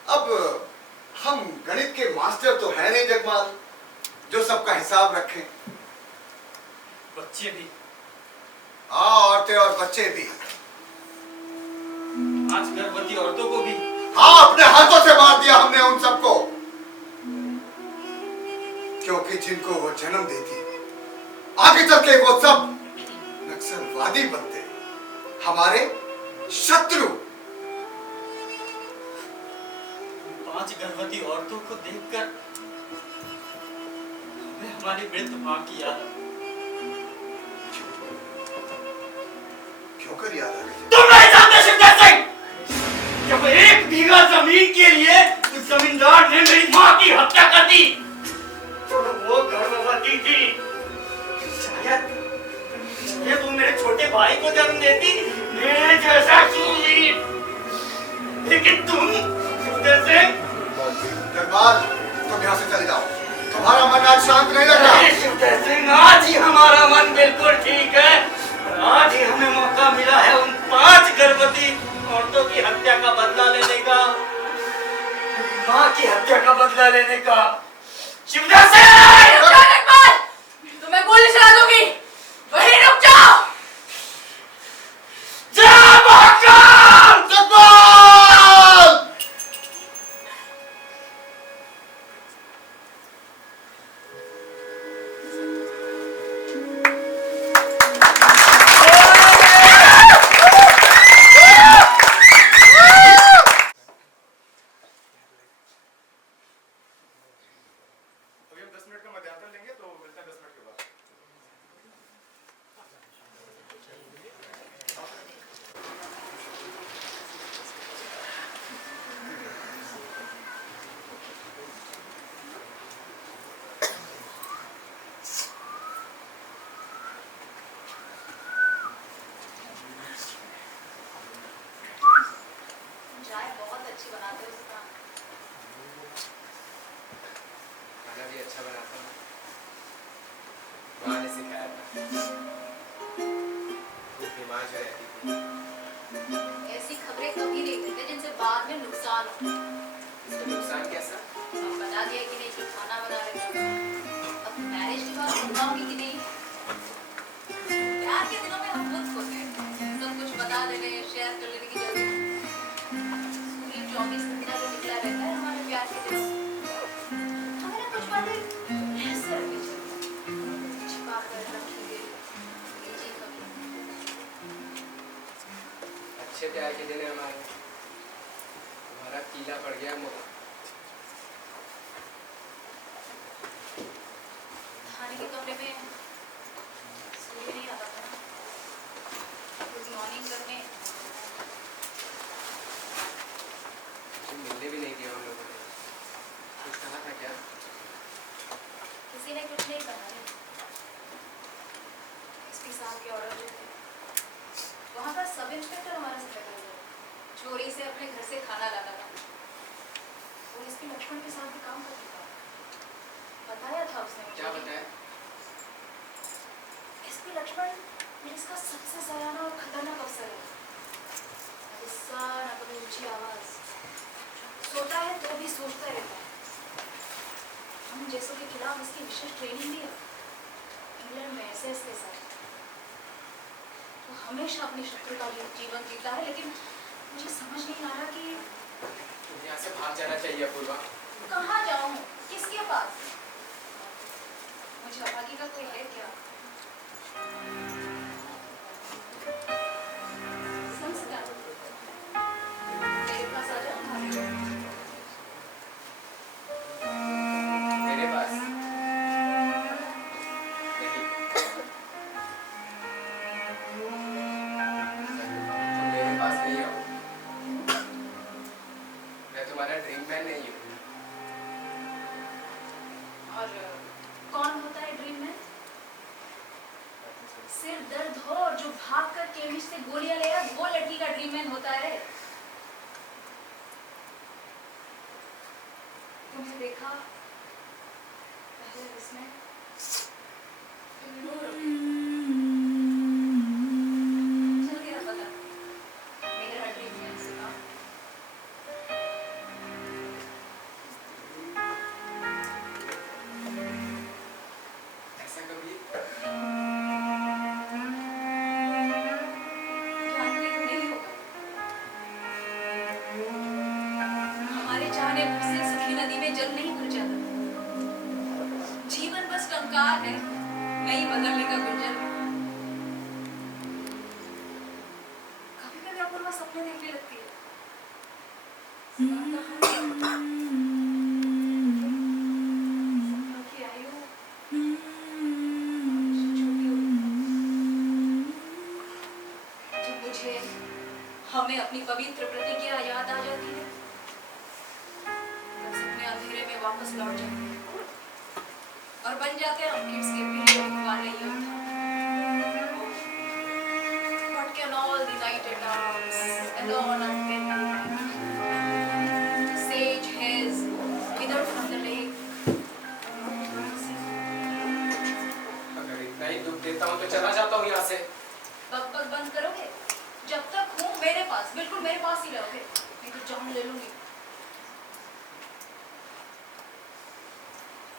अब हम गणित के मास्टर तो है नहीं जगमाल, जो सबका हिसाब रखें। बच्चे भी? हाँ, औरतें और बच्चे भी। 5 गर्भवती औरतों को भी? हाँ, अपने हाथों से मार दिया हमने उन सबको, क्योंकि जिनको वो जन्म देती आगे चल के वो सब नक्सलवादी बनते, हमारे शत्रु। 5 गर्भवती औरतों को देखकर हमें हमारी मृत मां की याद आई। क्यों कर याद आ गई? तुम नहीं जानते शिवदत्त सिंह, जब 1 बीघा जमीन के लिए उस जमींदार ने मेरी माँ की हत्या कर दी, तो वो गर्भवती थी। शायद ये वो मेरे छोटे भाई को जन्म देती, मेरे जैसा शूरवीर। लेकिन तुम जैसे जगपाल, तुम यहाँ से चले जाओ। तुम्हारा मन आज शांत नहीं लग रहा। शिवदर सिंह, आज ही हमारा मन बिल्कुल ठीक है। आज ही हमें मौका मिला है उन 5 गर्भवती औरतों की हत्या का बदला लेने का, माँ की हत्या का बदला लेने का। शिवदर सिंह! रुक जाओ जगपाल! तो मैं गोली चला दूंगी। वहीं रुक जाओ। जय महाकाल! जगपाल! अभी हम 10 मिनट का मध्यांतर लेंगे, तो मिलते हैं 10 मिनट के बाद। चाय बहुत अच्छी बनाते हो सुधा। खाना भी अच्छा बनाता हूँ। माँ ने सिखाया था। खूब बीमार जो रहती थी। ऐसी खबरें कभी नहीं देते जिनसे बाद में नुकसान हो। इसमें नुकसान कैसा? अब बता दिया कि नहीं कि खाना बना रहे हो। अब मैरिज के बाद बताओगी कि नहीं? प्यार के दिनों में हम खुद होते हैं, सब कुछ बता देने, शेयर कर लेने की जल्दी। पूरी 24 घंटा जो निकला रहता है हमारे प्यार के दिनों में, हमें कुछ बातें रहस्य रखनी चाहिए, छिपा कर रखी गई निजी खबरें। अच्छे प्यार के दिन है हमारे। तुम्हारा कीला पड़ गया मोटा। खाने के कमरे में सूर्य नहीं आता था ना, गुड मॉर्निंग करने। मुझे मिलने भी नहीं दिया उन लोगों ने। कुछ कहा था क्या? किसी ने कुछ नहीं कहा है। एसपी साहब के ऑर्डर जो थे, वहाँ का सब इंस्पेक्टर हमारा सेक्रेटरी है, चोरी से अपने घर से खाना लाता था। वो एसपी लक्ष्मण के साथ भी काम कर चुका है। बताया था उसने मुझे। क्या बताया? एसपी लक्ष्मण पुलिस का सबसे सयाना और खतरनाक अफसर है। गुस्सा, ना कभी ऊंची आवाज, सोता है तो भी सोचता रहता है। हम जैसों के खिलाफ इसकी विशेष ट्रेनिंग भी है इंग्लैंड में एसएस के साथ। वो हमेशा अपनी शत्रु का जीवन जीता है, लेकिन मुझे समझ नहीं आ रहा कि तुम्हें यहाँ से भाग जाना चाहिए अपूर्वा। कहाँ जाऊँ, किसके पास। मुझे अभागी का कोई है क्या? संस्कार मेरे पास आ जाओ। मेरे पास नहीं। तुम मेरे पास नहीं आओ। मैं तुम्हारा ड्रीम मैन नहीं हूँ। और कौन होता है ड्रीम में? सिर दर्द हो और जो भागकर केमिस्ट से गोलियां ले रहा, वो लड़की का ड्रीम मैन होता है। तुमने देखा पहले इसमें चल गया पता मेरा ड्रीम मैन से काम। ऐसा कभी जानते हो नहीं होगा। हमारे चाहने से सुखी नदी में जल नहीं घुल जाता। जीवन बस टंकार है, नहीं बदलने का गुंजन। कभी कभी अपूर्वा सपने देखने लगती है। सपनों की आयु छोटी होती है। जब मुझे हमें अपनी पवित्र प्रतिज्ञा याद आ जाती है, तब सपने अंधेरे में वापस लौट जाते हैं और बन जाते हैं हम किड्स के पीरियड वाले योद्धा। What can all the knighted arms alone unbend? Sage hairs withered from the lake. अगर इतना ही दुख देता हूँ तो चला जाता हूँ यहाँ से। बक बक बंद करोगे? जब तक हूँ मेरे पास, बिल्कुल मेरे पास ही रहोगे, नहीं तो जान ले लूंगी।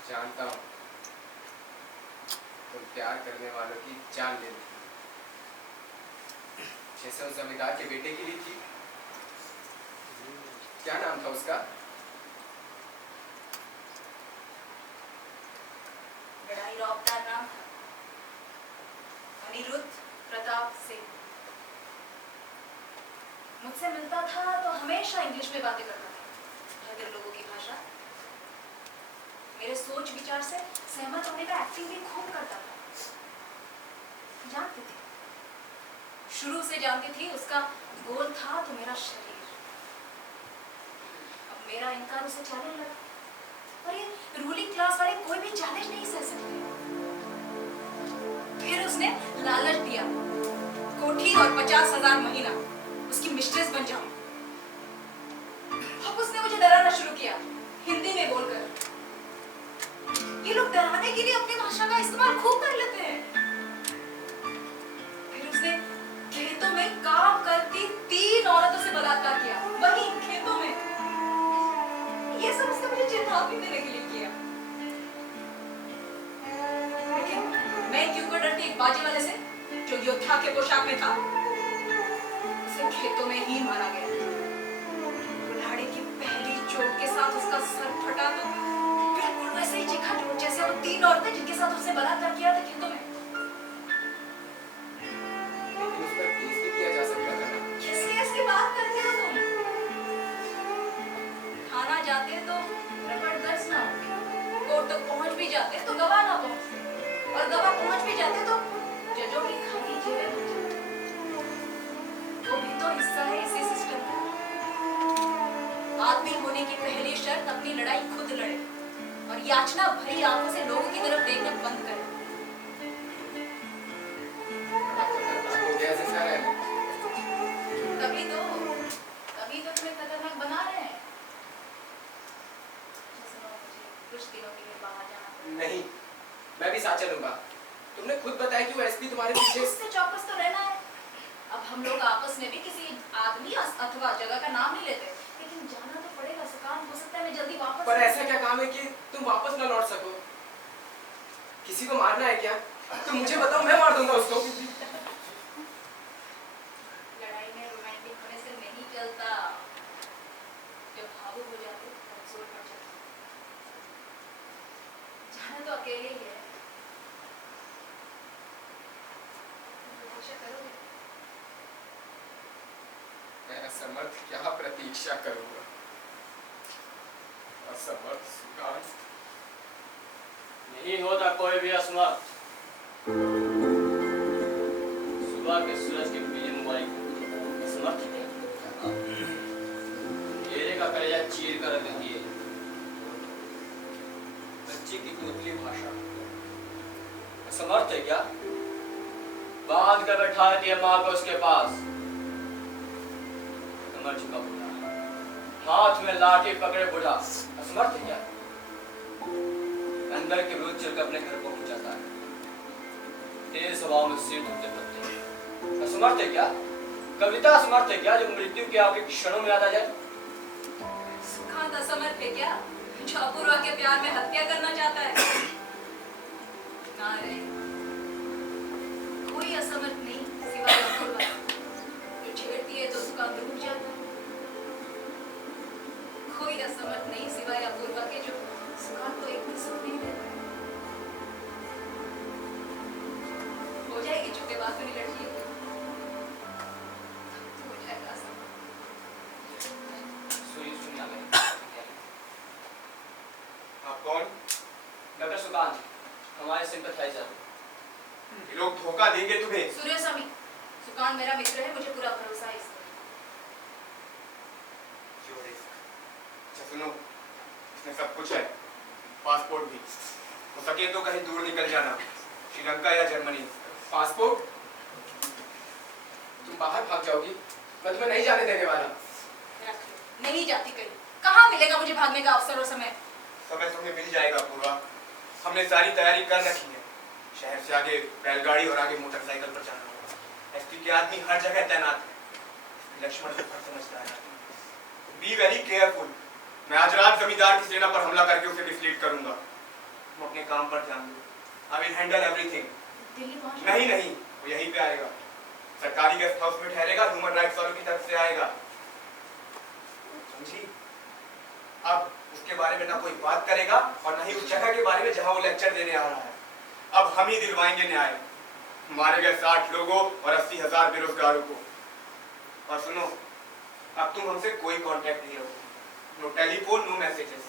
जानता हूँ तुम प्यार करने वालों की जान ले ली, जैसे उस जमींदार के बेटे की ली थी। क्या नाम था उसका? बड़ा ही रौबदार नाम था, अनिरुद्ध प्रताप सिंह। मुझसे मिलता था तो हमेशा इंग्लिश में बातें करता था, अगर लोगों की भाषा। मेरे सोच विचार से सहमत होने का एक्टिंग भी खूब करता था। जानती थी, शुरू से जानती थी, उसका गोल था तो मेरा शरीर। अब मेरा इनकार उसे चैलेंज लगा, और ये रूलिंग क्लास वाले कोई भी चैलेंज नहीं सह सकते। फिर उसने लालच दिया, कोठी और 50,000 महीना, उसकी मिस्ट्रेस बन जाऊं। अब उसने मुझे डराना शुरू किया, हिंदी में बोलकर। ये लोग डराने के लिए अपनी भाषा का इस्तेमाल खूब कर लेते हैं। फिर उसने खेतों में काम करती 3 औरतों से बलात्कार किया, वही खेतों में। ये सब उसने मुझे चेतावनी देने के लिए किया। लेकिन मैं क्यों कर डरती एक बाजी वाले से जो योद्धा के पोशाक में था। उसे खेतों में ही मारा गया। कुल्हाड़ी की पहली चोट के साथ उसका सर फटा तो बिल्कुल वैसे ही चीखा जैसे वो 3 औरतें जिनके साथ उसने बलात्कार किया था खेतों में। लेकिन उस पर केस भी किया जा सकता था ना? किस केस की बात करते हो तुम? थाना जाते तो रपट दर्ज ना होती, कोर्ट तक पहुंच भी जाते तो गवाह ना पहुंचते, और गवाह पहुंच भी जाते तो जजों की खाली जेबें बन जाती। वो भी तो हिस्सा है इसी सिस्टम का। आदमी होने की पहली शर्त अपनी लड़ाई खुद लड़े और याचना भरी आंखों से लोगों की तरफ देखना बंद करे। हो गया ऐसे सारा है। तभी तो तुम्हें खतरनाक बना रहे हैं। कुछ दिनों के लिए बाहर जाना पड़ेगा। नहीं, मैं भी साथ चलूंगा। तुमने खुद बताया कि वो एसपी तुम्हारे पीछे। उससे चौकस तो रहना है। अब हम लोग आपस में भी किसी आदमी अथवा जगह का नाम नहीं लेते, लेकिन जाना तो पड़ेगा। सुकान, हो सकता है मैं जल्दी वापस। पर ऐसा क्या काम है कि तुम वापस ना लौट सको? किसी को मारना है क्या? तुम मुझे बताओ, मैं मार दूंगा उसको। लड़ाई में रोमांटिक होने से नहीं चलता। जब भावुक हो जाते तो कमजोर पड़ जाते। जाना तो अकेले ही है। प्रतीक्षा करोगे? मैं असमर्थ क्या प्रतीक्षा करूंगा? असमर्थ सुकान। नहीं होता कोई भी असमर्थ। सुबह के सूरज के पीले मुबारक असमर्थ क्या? घेरे का कलेजा चीर कर रख देती है। बच्चे की तोतली भाषा असमर्थ है क्या? बांध कर बैठा दिया माँ को उसके पास। कमर झुका बुढ़ा, हाथ में लाठी पकड़े बुढ़ा, असमर्थ है क्या? अंदर के रोज चलकर अपने घर पहुंच जाता है, तेज हवाओं में सिर धुलते पड़ते। असमर्थ है क्या? कविता असमर्थ है क्या जो मृत्यु के आगे क्षणों में याद आ जाए? सुखांत असमर्थ है क्या जो अपूर्वा के प्यार में हत्या करना चाहता है? ना रे, कोई असमर्थ नहीं सिवाय अपूर्वा। जो छेड़ती है तो सुखांत रुक जाता है। कोई असमर्थ नहीं सिवाय अपूर्वा के जो सुखांत को एक भी सुख नहीं देता। हो जाएगी चुके बात वाली लड़की, तो हो जाएगा असमर्थ। सुई सुनिया गई। आप कौन? डॉक्टर सुकांत, हमारे सिंपैथाइजर। ये लोग धोखा देंगे तुम्हें। सूर्यस्वामी, सुकांत मेरा मित्र है, मुझे पूरा भरोसा है इस पर। अच्छा सुनो, इसमें सब कुछ है, पासपोर्ट भी। हो सके तो कहीं दूर निकल जाना, श्रीलंका या जर्मनी। पासपोर्ट? तुम बाहर भाग जाओगी, मैं तुम्हें नहीं जाने देने वाला। नहीं जाती कहीं। कहाँ मिलेगा मुझे भागने का अवसर और समय? समय तुम्हें मिल जाएगा पूर्वा, हमने सारी तैयारी कर रखी है। शहर से आगे बैलगाड़ी और आगे मोटरसाइकिल पर जाना होगा। एसपी के आदमी हर जगह तैनात है। लक्ष्मण समझदार है। Be very careful. मैं आज रात जमींदार की सेना पर हमला करके उसे डिस्लीट करूंगा। तुम अपने काम पर ध्यान दो। I will handle everything. Delhi पहुंच नहीं नहीं, वो यहीं पे आएगा। सरकारी गेस्ट हाउस में ठहरेगा, ह्यूमन राइट्स वालों की तरफ से आएगा, समझी? अब उसके बारे में ना कोई बात करेगा और ना ही उस जगह के बारे में जहां वो लेक्चर देने आ रहा है। अब हम ही दिलवाएंगे न्याय। मारे गए 60 लोगों और 80,000 बेरोजगारों को। और सुनो, अब तुम हमसे कोई कांटेक्ट नहीं रखो। No telephone, no messages.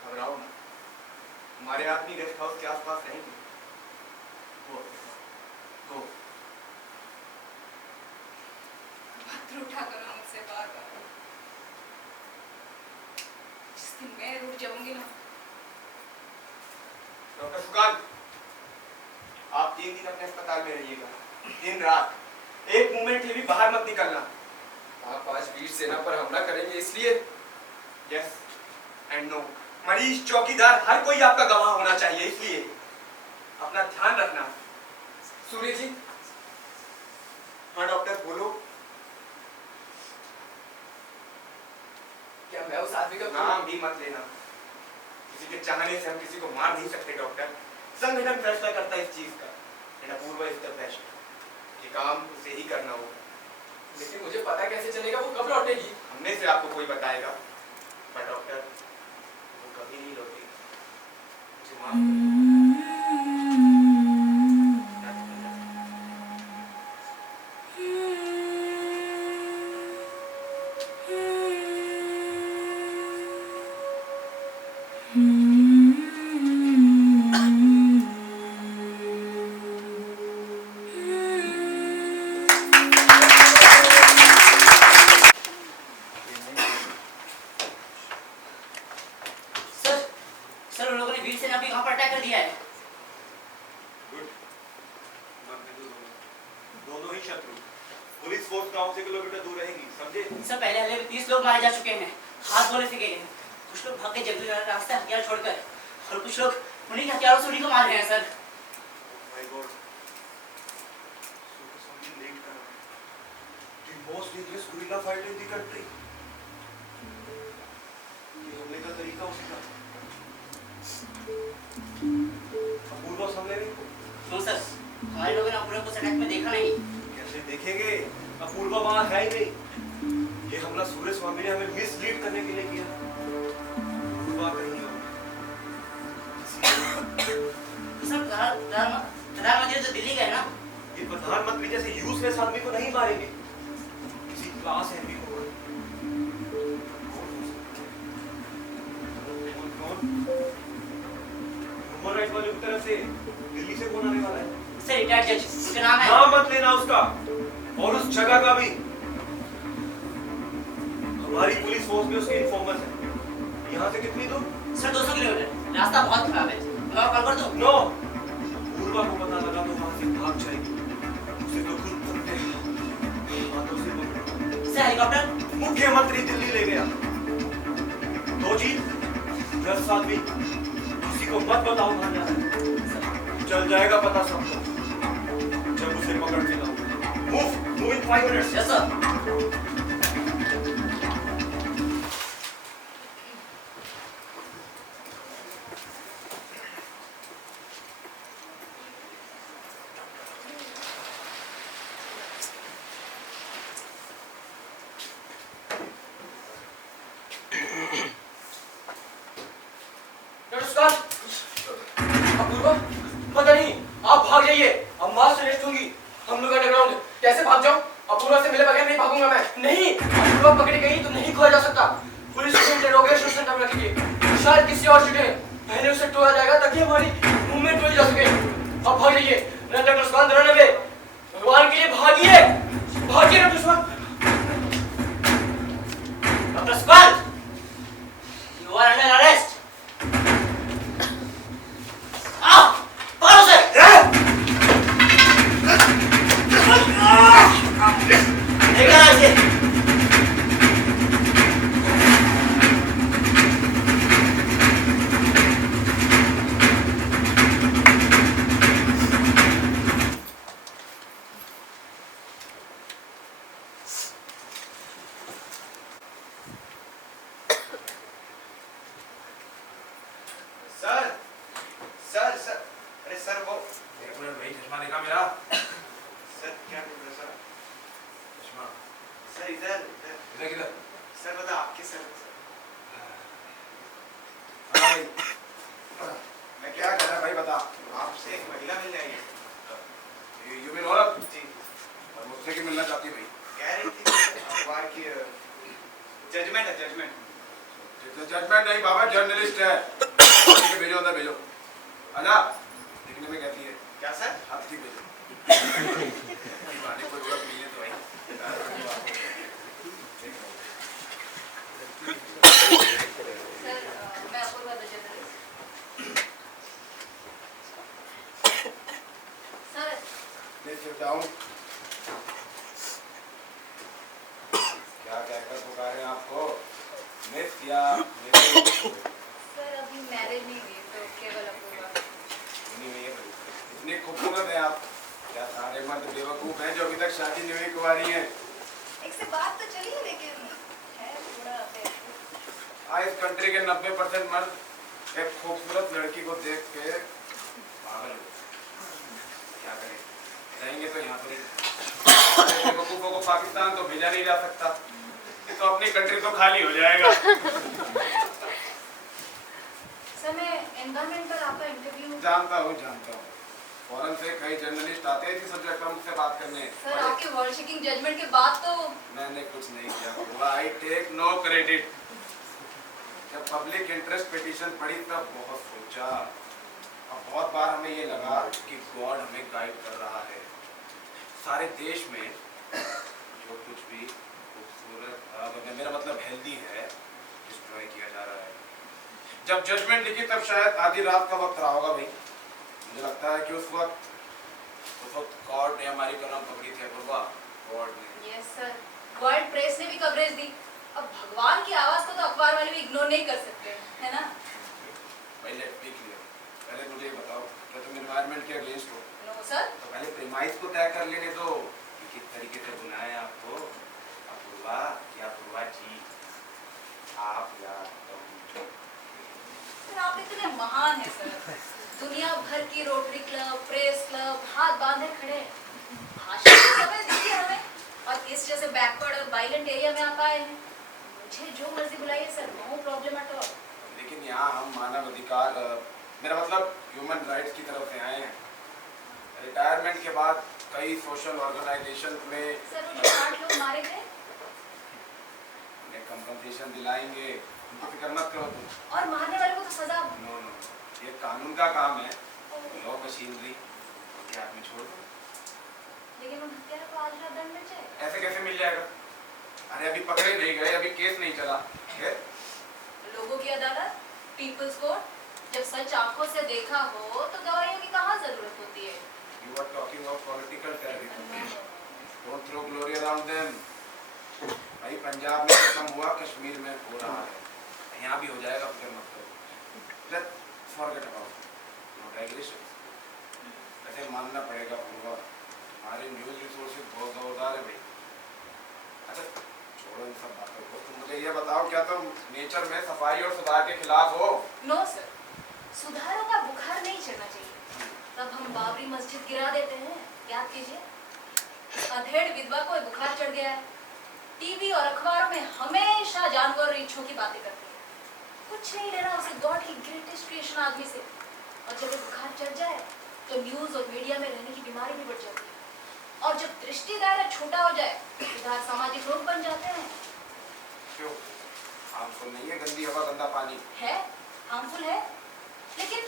घबराओ ना, हमारे आदमी गेस्ट हाउस के आसपास रहेंगे। तो रूठा करो मुझसे बार बार। जिस दिन मैं रूठ जाऊंगी ना। डॉक्टर सुकांत, आप 3 दिन अपने अस्पताल में रहिएगा, दिन रात एक मोमेंट के भी बाहर मत निकलना। आप आज वीर सेना पर हमला करेंगे इसलिए? Yes and no. मरीज, चौकीदार, हर कोई आपका गवाह होना चाहिए, इसलिए अपना ध्यान रखना। सूर्य जी। हाँ डॉक्टर, बोलो। क्या मैं उस आदमी का नाम भी मत लेना। किसी के चाहने से हम किसी को मार नहीं सकते डॉक्टर। संगठन फैसला करता है इस चीज का। Apurva is the best. ये काम उसे ही करना होगा। लेकिन मुझे पता कैसे चलेगा वो कब लौटेगी? हमने से आपको कोई बताएगा, पर डॉक्टर वो कभी नहीं लौटेगी। मुझे माफ करिए। मुख्यमंत्री दिल्ली ले गया। तो जी 10 आदमी, किसी को मत बताओ कहाँ जा रहा है। चल जाएगा पता सबको जब उसे पकड़ के लाऊं। Move in 5 minutes. Yes sir. पता नहीं, आप भाग जाइए, अब मां से रेस्ट होंगी। हम लोग अंडरग्राउंड कैसे भाग जाऊं? अपूर्वा से मिले बगैर नहीं भागूंगा मैं। नहीं, अपूर्वा पकड़ी गई तो नहीं खोया जा सकता। पुलिस को इंटरोगेशन सेंटर में रखिए, शायद किसी और जगह पहले उसे टोला जाएगा ताकि हमारी मूवमेंट रोकी जा सके। अब भाग जाइए, डॉक्टर सुकांत रन अवे, भगवान के लिए भागिए, भागिए डॉक्टर सुकांत। इधर किधर? सर बता आपके सर हाँ भाई, मैं क्या कह रहा भाई बता। आपसे एक महिला मिल जाएगी यू मीन औरत? जी और मुझसे क्यों मिलना चाहती भाई? कह रही थी अखबार की जजमेंट है जजमेंट जजमेंट नहीं बाबा, जर्नलिस्ट है। ठीक है, भेजो अंदर भेजो। आजा, दिखने में कैसी है? क्या सर आप ठीक भेजो। माने कोई जरूरत नहीं है तो भाई। सर मैं Apurva the journalist. Sir Please sit down. क्या कहकर पुकारे आपको? मिस या मिसेज? सर अभी मैरिज नहीं हुई तो केवल अपूर्वा। नहीं हुई है भाई। इतनी खूबसूरत है आप। क्या सारे मर्द बेवकूफ हैं जो अभी तक शादी नहीं हुई कुंवारी हैं? एक से बात तो चली है लेकिन है थोड़ा हाँ, इस कंट्री के 90% मर्द एक खूबसूरत लड़की को देख के पागल हो। क्या करें? रहेंगे तो यहाँ पर ही। बेवकूफों को पाकिस्तान तो भेजा नहीं जा सकता, तो अपनी कंट्री तो खाली हो जाएगा। सर मैं एनवायरमेंट पर आपका इंटरव्यू। जानता हूँ। फॉरेन से कई जर्नलिस्ट आते हैं इसी सब्जेक्ट पर मुझसे बात करने। सर आपके वर्ल्ड शेकिंग जजमेंट के बाद तो मैंने कुछ नहीं किया। I take no credit. जब पब्लिक इंटरेस्ट पिटीशन पढ़ी तब बहुत सोचा। अब बहुत बार हमें ये लगा कि गॉड हमें गाइड कर रहा है। सारे देश में जो कुछ भी खूबसूरत, मेरा मतलब हेल्दी है, डिस्ट्रॉय किया जा रहा है। जब जजमेंट लिखी तब शायद आधी रात का वक्त रहा होगा भाई। मुझे लगता है कि उस वक्त गॉड ने हमारी कलम पकड़ी थी अपूर्वा। गॉड ने। यस सर, वर्ल्ड प्रेस ने भी कवरेज दी। अब भगवान की आवाज को तो अखबार वाले भी इग्नोर नहीं कर सकते, है ना? पहले देख लिया। पहले मुझे ये बताओ, क्या तुम एनवायरनमेंट के अगेंस्ट हो? No sir. तो पहले प्रीमाइस को तय कर लेने दो कि किस तरीके से बुलाएं आपको। अपूर्वा या अपूर्वा जी, आप या तुम। सर आप इतने महान हैं सर। दुनिया भर की रोटरी क्लब, प्रेस क्लब हाथ बांधे खड़े हैं। भाषा की समझ नहीं है हमें, और इस जैसे बैकवर्ड और वायलेंट एरिया में आप आए हैं। मुझे जो मर्जी बुलाइए sir, no problem at all. लेकिन यहाँ हम मानव अधिकार, मेरा मतलब ह्यूमन राइट्स की तरफ से आए हैं। रिटायरमेंट के बाद कई सोशल ऑर्गेनाइजेशन में सर वो जो 8 लोग मारे गए, उन्हें कंपनसेशन दिलाएंगे, उनकी फिक्र मत करो तुम। और मारने वाले को तो सजा। नो, ये कानून का काम है, लॉ मशीनरी के हाथ में छोड़ दो। लेकिन उन हत्यारों को आज रात दंड मिल जाएगा। ऐसे कैसे मिल जाएगा? अरे अभी पकड़े नहीं गए, अभी केस नहीं चला है? लोगों की अदालत, पीपल्स कोर्ट, जब सच आंखों से देखा हो तो गवाहियों की कहाँ जरूरत होती है? You are talking of political terrorism. Don't throw glory around them. भाई पंजाब में खत्म हुआ, कश्मीर में हो रहा है, यहाँ भी हो जाएगा, फिक्र मत करो। Let's forget about not aggression. ऐसे मानना पड़ेगा पूर्वा, हमारे न्यूज़ रिसोर्सेज बहुत जोरदार है भाई। अच्छा छोड़ो इन सब बातों को, तुम मुझे ये बताओ, क्या तुम नेचर में सफाई और सुधार के खिलाफ हो? नो सर, सुधारों का बुखार नहीं चढ़ना चाहिए। तब हम बाबरी मस्जिद गिरा देते हैं, याद कीजिए। अधेड़ विधवा को बुखार चढ़ गया है। टीवी और अखबारों में हमेशा जानवर और रीछों की बातें करती है। कुछ नहीं लेना उसे गॉड की ग्रेटेस्ट क्रिएशन आदमी से। और जब ये बुखार चढ़ जाए तो न्यूज और मीडिया में रहने की बीमारी भी बढ़ जाती है। और जब दृष्टि दायरा छोटा हो जाए तो इधर सामाजिक रोग बन जाते हैं। क्यों? हार्मफुल नहीं है गंदी हवा, गंदा पानी? है, हार्मफुल है, लेकिन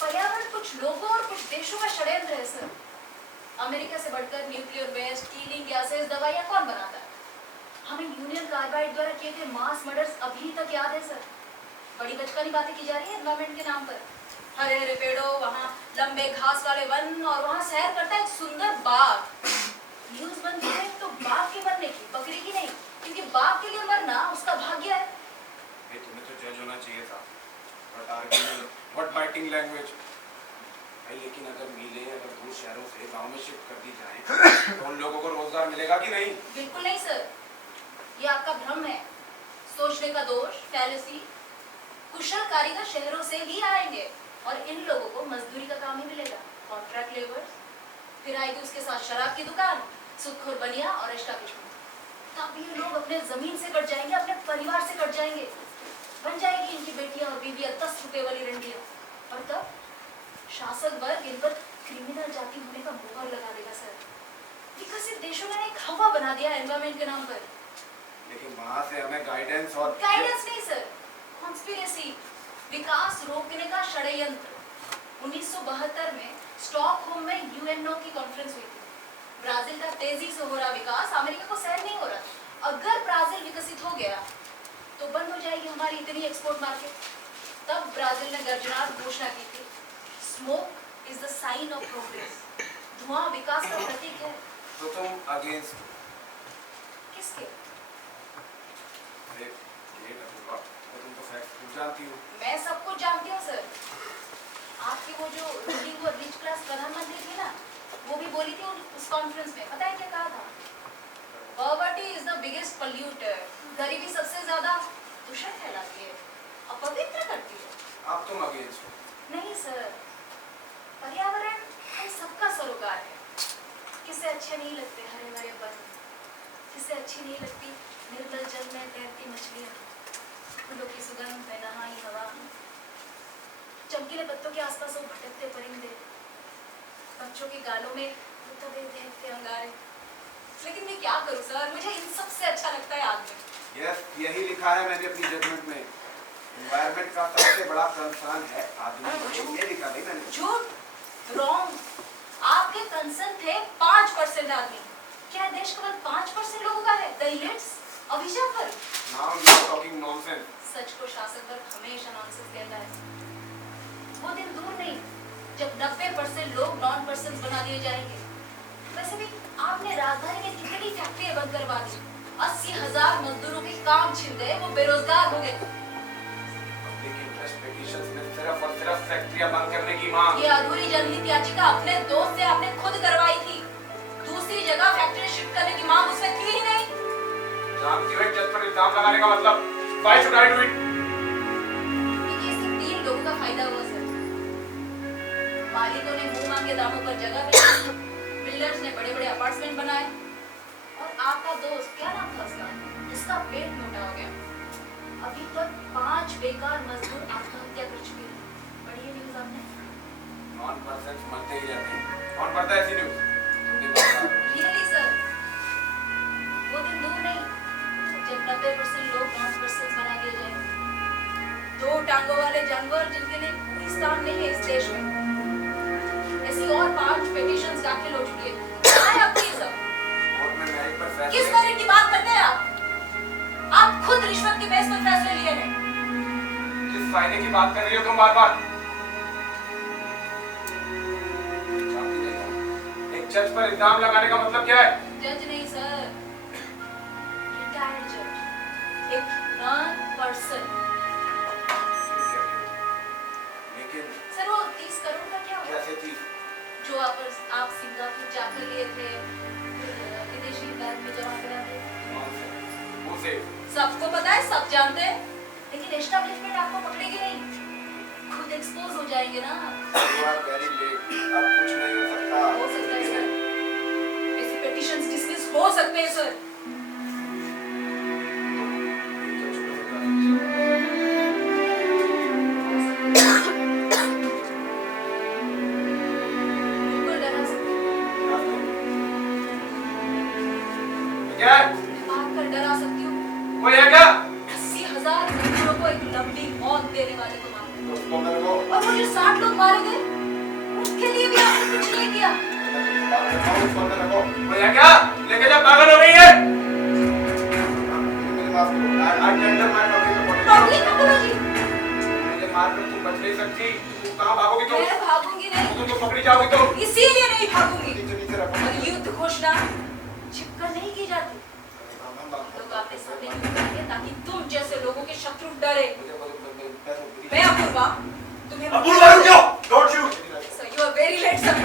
पर्यावरण कुछ लोगों और कुछ देशों का षड्यंत्र है सर। अमेरिका से बढ़कर न्यूक्लियर वेस्ट, कीलिंग गैसेस, दवाइयां कौन बनाता है? हमें यूनियन कार्बाइड द्वारा किए गए मास मर्डर्स अभी तक याद है सर। बड़ी बचकानी बातें की जा रही है एनवायरमेंट के नाम पर। हरे हरे पेड़ों, वहाँ लंबे घास वाले वन, और वहाँ सैर करता है एक सुंदर बाघ। न्यूज बनती है तो बाघ के मरने की, बकरी की नहीं, क्योंकि बाघ के लिए मरना उसका भाग्य है। तुम्हें तो जज होना चाहिए था। What biting language? भाई लेकिन अगर मिले, अगर दूर शहरों से गांव में शिफ्ट कर दी जाए तो उन लोगों को रोजगार मिलेगा कि नहीं? बिल्कुल नहीं सर, ये आपका भ्रम है, सोचने का दोष, फैलेसी। कुशल कारीगर शहरों से ही आएंगे और इन लोगों को मजदूरी का काम ही मिलेगा, कॉन्ट्रैक्ट लेबर्स। फिर आएगी उसके साथ शराब की दुकान, सुखोर बनिया और एस्टेब्लिशमेंट। तब ये लोग अपने जमीन से कट जाएंगे, अपने परिवार से कट जाएंगे, बन जाएगी इनकी बेटियां और बीवियां 10 रुपए वाली रंडियां। और तब शासक वर्ग इन पर क्रिमिनल जाति होने का मोहर लगा देगा सर। विकसित देशों ने एक हवा बना दिया एनवायरमेंट के नाम पर। लेकिन वहां से हमें गाइडेंस और गाइडेंस नहीं सर, कॉन्स्पिरेसी, विकास रोकने का षड्यंत्र। 1972 में स्टॉकहोम में यूएनओ की कॉन्फ्रेंस हुई थी। ब्राजील का तेजी से हो रहा विकास अमेरिका को सहन नहीं हो रहा। अगर ब्राजील विकसित हो गया तो बंद हो जाएगी हमारी इतनी एक्सपोर्ट मार्केट। तब ब्राजील ने गर्जनार घोषणा की थी, smoke is the sign of progress. धुआं विकास का प्रतीक है। तो तुम अगेंस्ट किसके? तुम तो फैक्ट खूब जानती हो। मैं सब कुछ जानती हूँ सर। आपकी वो जो रूलिंग और रिच क्लास प्रधानमंत्री थी ना, वो भी बोली थी उस कॉन्फ्रेंस में। पता है क्या कहा था? Poverty is the biggest polluter. गरीबी सबसे ज्यादा दूषण फैलाती है, अपवित्र करती है। अब तुम अगेंस्ट हो। नहीं सर, पर्यावरण हम सबका सरोकार है। किसे अच्छे नहीं लगते हरे भरे वन, किसे अच्छी नहीं लगती निर्मल जल में तैरती मछलियां, फूलों की सुगंध में नहाई हवा, चमकीले पत्तों के आसपास वो भटकते परिंदे, बच्चों के गालों में तवे दहकते अंगारे। लेकिन मैं क्या करूं सर, मुझे इन सब से अच्छा लगता है आदमी। यस, यही लिखा है मैंने अपनी जजमेंट में। एनवायरनमेंट का सबसे बड़ा कंसर्न है आदमी। ये लिखा नहीं मैंने। झूठ, रॉन्ग। आपके कंसर्न थे 5% आदमी। क्या देश केवल 5% लोगों का है? द इलिट्स, अभिशाप पर। Now you are talking nonsense. सच को शासक वर्ग हमेशा नॉनसेंस कहता है। वो दिन दूर नहीं जब 90% लोग नॉन पर्सन बना दिए जाएंगे। वैसे भी आपने राजधानी में कितनी फैक्ट्रियां बंद करवा दी। 80,000 मजदूरों के काम छिन गए, वो बेरोजगार हो गए। पब्लिक इंटरेस्ट पिटीशंस में सिर्फ और सिर्फ फैक्ट्रियां बंद करने की मांग। ये अधूरी जनहित याचिका अपने दोस्त से आपने खुद करवाई थी। दूसरी जगह फैक्ट्री शिफ्ट करने की मांग उसमें थी ही नहीं। जानती हो जज पर इल्जाम लगाने का मतलब? Why should I do it? क्योंकि इससे 3 लोगों का फायदा हुआ सर। मालिकों ने मुंह मांगे दामों पर जगह बेची, बिल्डर्स ने बड़े-बड़े अपार्टमेंट बनाए, और आपका दोस्त, क्या नाम था उसका, जिसका पेट मोटा हो गया, अभी तक 5 बेकार मजदूर आत्महत्या कर चुके हैं। पढ़िए न्यूज़ आपने? नॉन पर्सन मरते ही रहते हैं। कौन पढ़ता है ऐसी न्यूज़? रियली सर, वो दिन दूर नहीं जब 90% लोग नॉन पर्सन बना दिए जाएंगे। 2 टांगों वाले जानवर जिनके लिए कोई स्थान नहीं है इस देश में। ऐसी और 5 पिटीशंस दाखिल हो चुकी है। कहाँ है आपकी ये सब? कोर्ट में मेरिट पर फैसले। किस मेरिट की बात करते हैं आप? आप खुद रिश्वत के बेस पर फैसले लिए हैं। किस फायदे की बात कर रही हो तुम बार-बार? एक जज पर इल्जाम लगाने का मतलब क्या है? जज नहीं सर, रिटायर्ड जज, एक नॉन पर्सन। लेकिन सर वो 30 करोड़ का क्या हुआ? कैसे थी? जो आप सिंगापुर जाकर लिए थे, विदेशी बैंक में जमा करा थे। उसे सबको पता है, सब जानते हैं, लेकिन एस्टैब्लिशमेंट आपको पकड़ेगी नहीं। खुद एक्सपोज हो जाएंगे ना। You are very late. अब कुछ नहीं हो सकता। हो सकता है सर, ऐसी पिटीशंस डिसमिस हो सकते हैं सर। बिल्कुल डरा सकते हैं। क्या? मार कर डरा सकती हूँ। वो ये क्या? 80,000 मजदूरों को एक लंबी मौत देने वाले को मार। उसको मेरे को और वो जो 60 लोग मारे गए, उसके लिए भी आपने कुछ नहीं किया। वो ये क्या? लेके जा, पागल हो गई है? मुझे माफ करो। I tender my Public apology। मुझे मारकर तुम बच नहीं सकती। तुम कहाँ भागोगी तुम? मैं भागूंगी नहीं। तुम तो पकड़ी जाओगी तुम। इसीलिए नहीं भागूंगी। नीचे रखो। और युद्ध घोषणा छिपकर नहीं की जाती। लोग आपके सामने क्यों करेंगे ताकि तुम जैसे लोगों के शत्रु डरे। मैं अपूर्वा, तुम्हें अपूर्वा रुक जाओ। Don't shoot. Sir, you are very late, sir.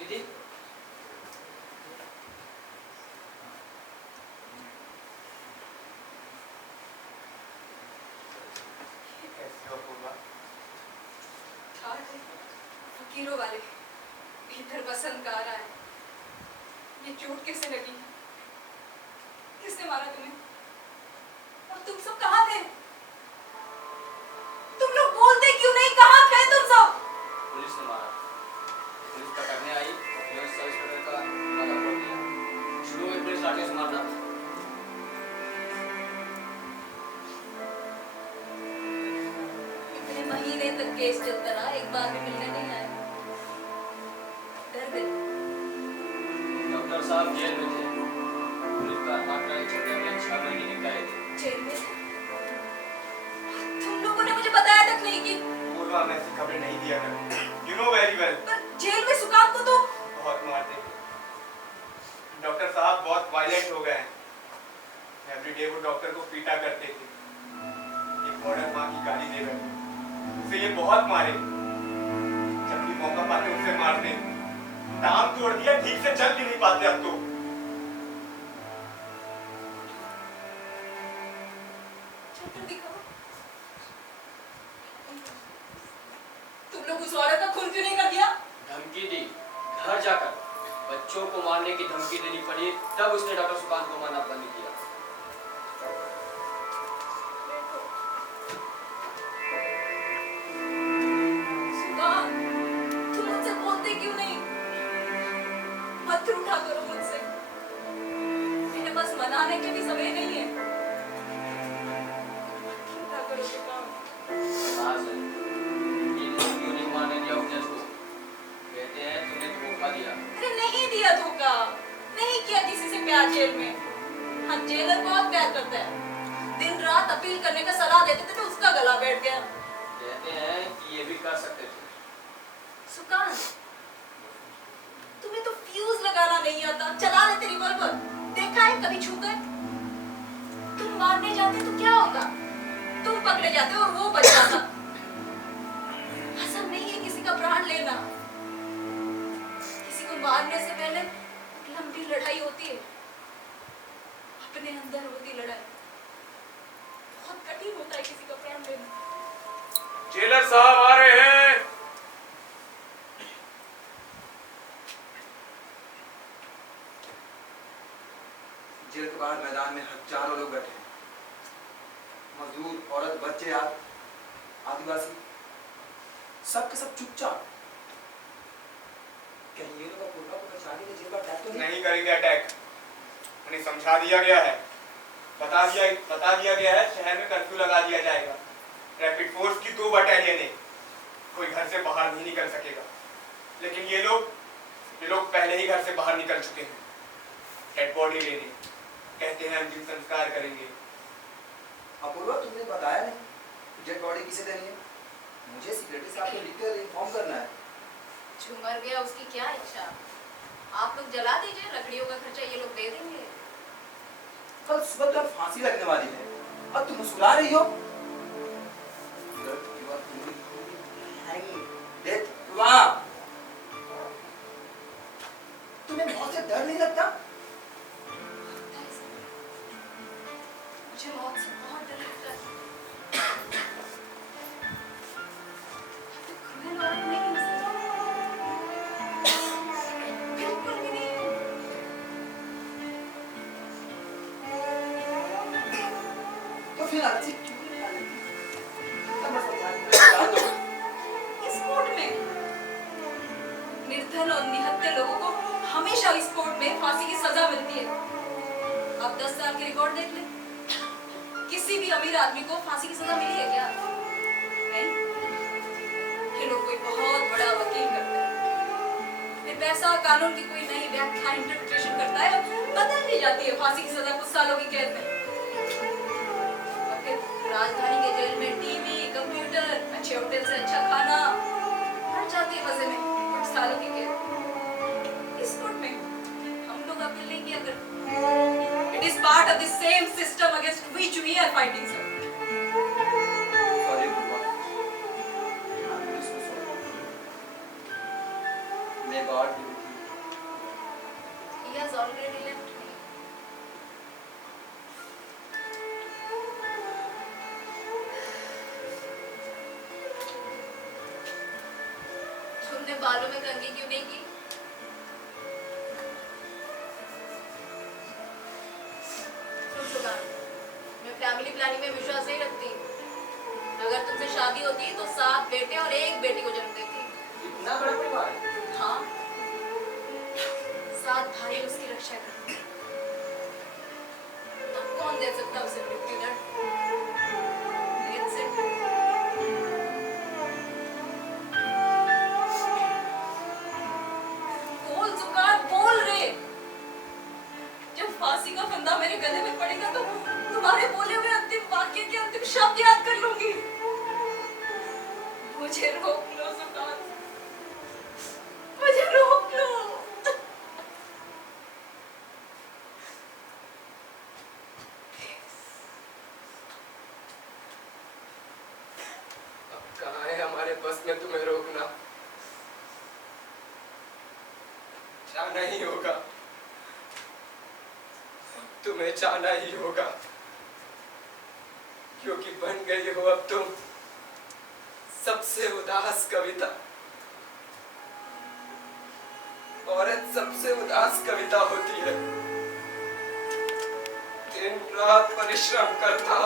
दीदी फकीरों वाले भीतर बसंत गा रहा है। ये चोट किससे लगी? किसने मारा तुम्हें? और तुम सब कहाँ थे? तुम लोग बोलते क्यों नहीं? कहाँ थे तुम सब? पुलिस ने मारा। पुलिस पकड़ने आई और पुलिस सब इंस्पेक्टर का कदम तोड़ दिया। शुरू में पुलिस लाठी से मारता था। इतने महीने तक केस चलता रहा, एक बार भी मिलने नहीं आए। डर गए। डॉक्टर साहब जेल में थे। पुलिस का आंकड़ा एक चक्कर में 6 महीने निकाले थे। जेल में थे? तुम लोगों ने मुझे बताया तक नहीं कि पूर्वा में ऐसी खबरें नहीं दिया करती। You know very well. पर जेल में सुकांत को तो बहुत मारते थे। डॉक्टर साहब बहुत वायलेंट हो गए हैं। एवरी डे वो डॉक्टर को पीटा करते थे। एक मॉडर्न माँ की गाली दे बैठे। उसे ये बहुत मारे। जब भी मौका पाते उसे मारते। टांग तोड़ दिया, ठीक से चल भी नहीं पाते अब तो। चक्कर दिखाओ। तुम लोग उस औरत का खून क्यों नहीं कर दिया? धमकी दी। घर जाकर बच्चों को मारने की धमकी देनी पड़ी, तब उसने डॉक्टर सुकांत को मारना बंद किया। सुकांत, तुम मुझसे बोलते क्यों नहीं? मत उठा करो मुझसे। मेरे पास मनाने के भी समय नहीं है। उठा करो सुकांत। नाज है। ये क्यों नहीं मारने दिया उस जज को? कहते हैं तूने धोखा दिया। अरे नहीं दिया धोखा। नहीं किया किसी से प्यार जेल में। हम जेलर बहुत प्यार करते हैं। दिन रात अपील करने का सलाह देते थे तो उसका गला बैठ गया। कहते हैं कि ये भी कर सकते थे। सुकांत, तुम्हें तो फ्यूज लगाना नहीं आता। चला लेते रिवॉल्वर। देखा है कभी छूकर? तुम मारने जाते तो क्या होता? तुम पकड़े जाते और वो बच जाता। आसान नहीं है किसी का प्राण लेना। किसी को मारने से पहले एक लंबी लड़ाई होती है। अपने अंदर होती लड़ाई। बहुत कठिन होता है किसी का प्राण लेना। जेलर साहब आ रहे हैं। जेल के बाहर मैदान में हजारों लोग बैठे हैं। मजदूर, औरत, बच्चे, आदिवासी, सब के सब चुपचाप। कहीं ये लोग पूर्वा को पहचाने के जेल पर अटैक तो नहीं करेंगे अटैक। उन्हें समझा दिया गया है। बता दिया गया है शहर में कर्फ्यू लगा दिया जाएगा। रैपिड फोर्स की 2 बटालियन है। कोई घर से बाहर नहीं निकल सकेगा। लेकिन ये लोग पहले ही घर से बाहर निकल चुके हैं। डेड बॉडी लेने। कहते हैं अंतिम संस्कार करेंगे। अपूर्वा, तुमने बताया नहीं डेड बॉडी किसे देनी है? मुझे सेक्रेटरी साहब को लिखकर इन्फॉर्म करना है। जो मर गया उसकी क्या इच्छा? आप लोग जला दीजिए। लकड़ियों का खर्चा ये लोग दे देंगे। कल सुबह तो फांसी लगने वाली है और तुम मुस्कुरा रही हो। तुम्हें मौत से डर नहीं लगता? मुझे मौत से बहुत डर लगता है। तो क्रूएल और नहीं हो सकता। बिल्कुल भी नहीं। तो फिर अर्जी क्यों निकाली? इस कोर्ट में निर्धन और निहत्थे लोगों को हमेशा हमेशा इस कोर्ट में फांसी की सजा मिलती है। अब 10 साल के रिकॉर्ड देख ले, किसी भी अमीर आदमी को फांसी की सजा मिली है क्या? नहीं। ये लोग कोई बहुत बड़ा वकील करते हैं, फिर वैसा कानून की कोई नई व्याख्या इंटरप्रिटेशन करता है, बदल दी जाती है फांसी की सजा कुछ सालों की कैद में। और फिर राजधानी के जेल में टीवी, कंप्यूटर, अच्छे होटल से अच्छा खाना, हर जाती है मजे में कुछ सालों की कैद। इस कोर्ट में हम लोग अपील नहीं किया करते। It is part of the same system against which we are fighting, sir. Sorry भगवान, मैं बाहर भी He has already left me. तुमने बालों में कंघी क्यों नहीं की? मैं फैमिली प्लानिंग में विश्वास नहीं रखती। अगर तुमसे शादी होती तो 7 बेटे और 1 बेटी को जन्म देती। इतना बड़ा परिवार? हाँ, 7 भाई उसकी रक्षा करते। तब कौन दे सकता उसे मृत्यु दंड? बोल जुगाड़, बोल रे। जब फांसी का फंदा मेरे गले में पड़ेगा तो तुम्हारे बोले हुए अंतिम वाक्य के अंतिम शब्द याद कर लूंगी। मुझे रोक लो जुगाड़, मुझे रोक लो। अब कहाँ है हमारे बस में तुम्हें रोकना? जाना ही होगा, तुम्हें जाना ही होगा, क्योंकि बन गई हो अब तुम सबसे उदास कविता। औरत सबसे उदास कविता होती है। दिन रात परिश्रम करता,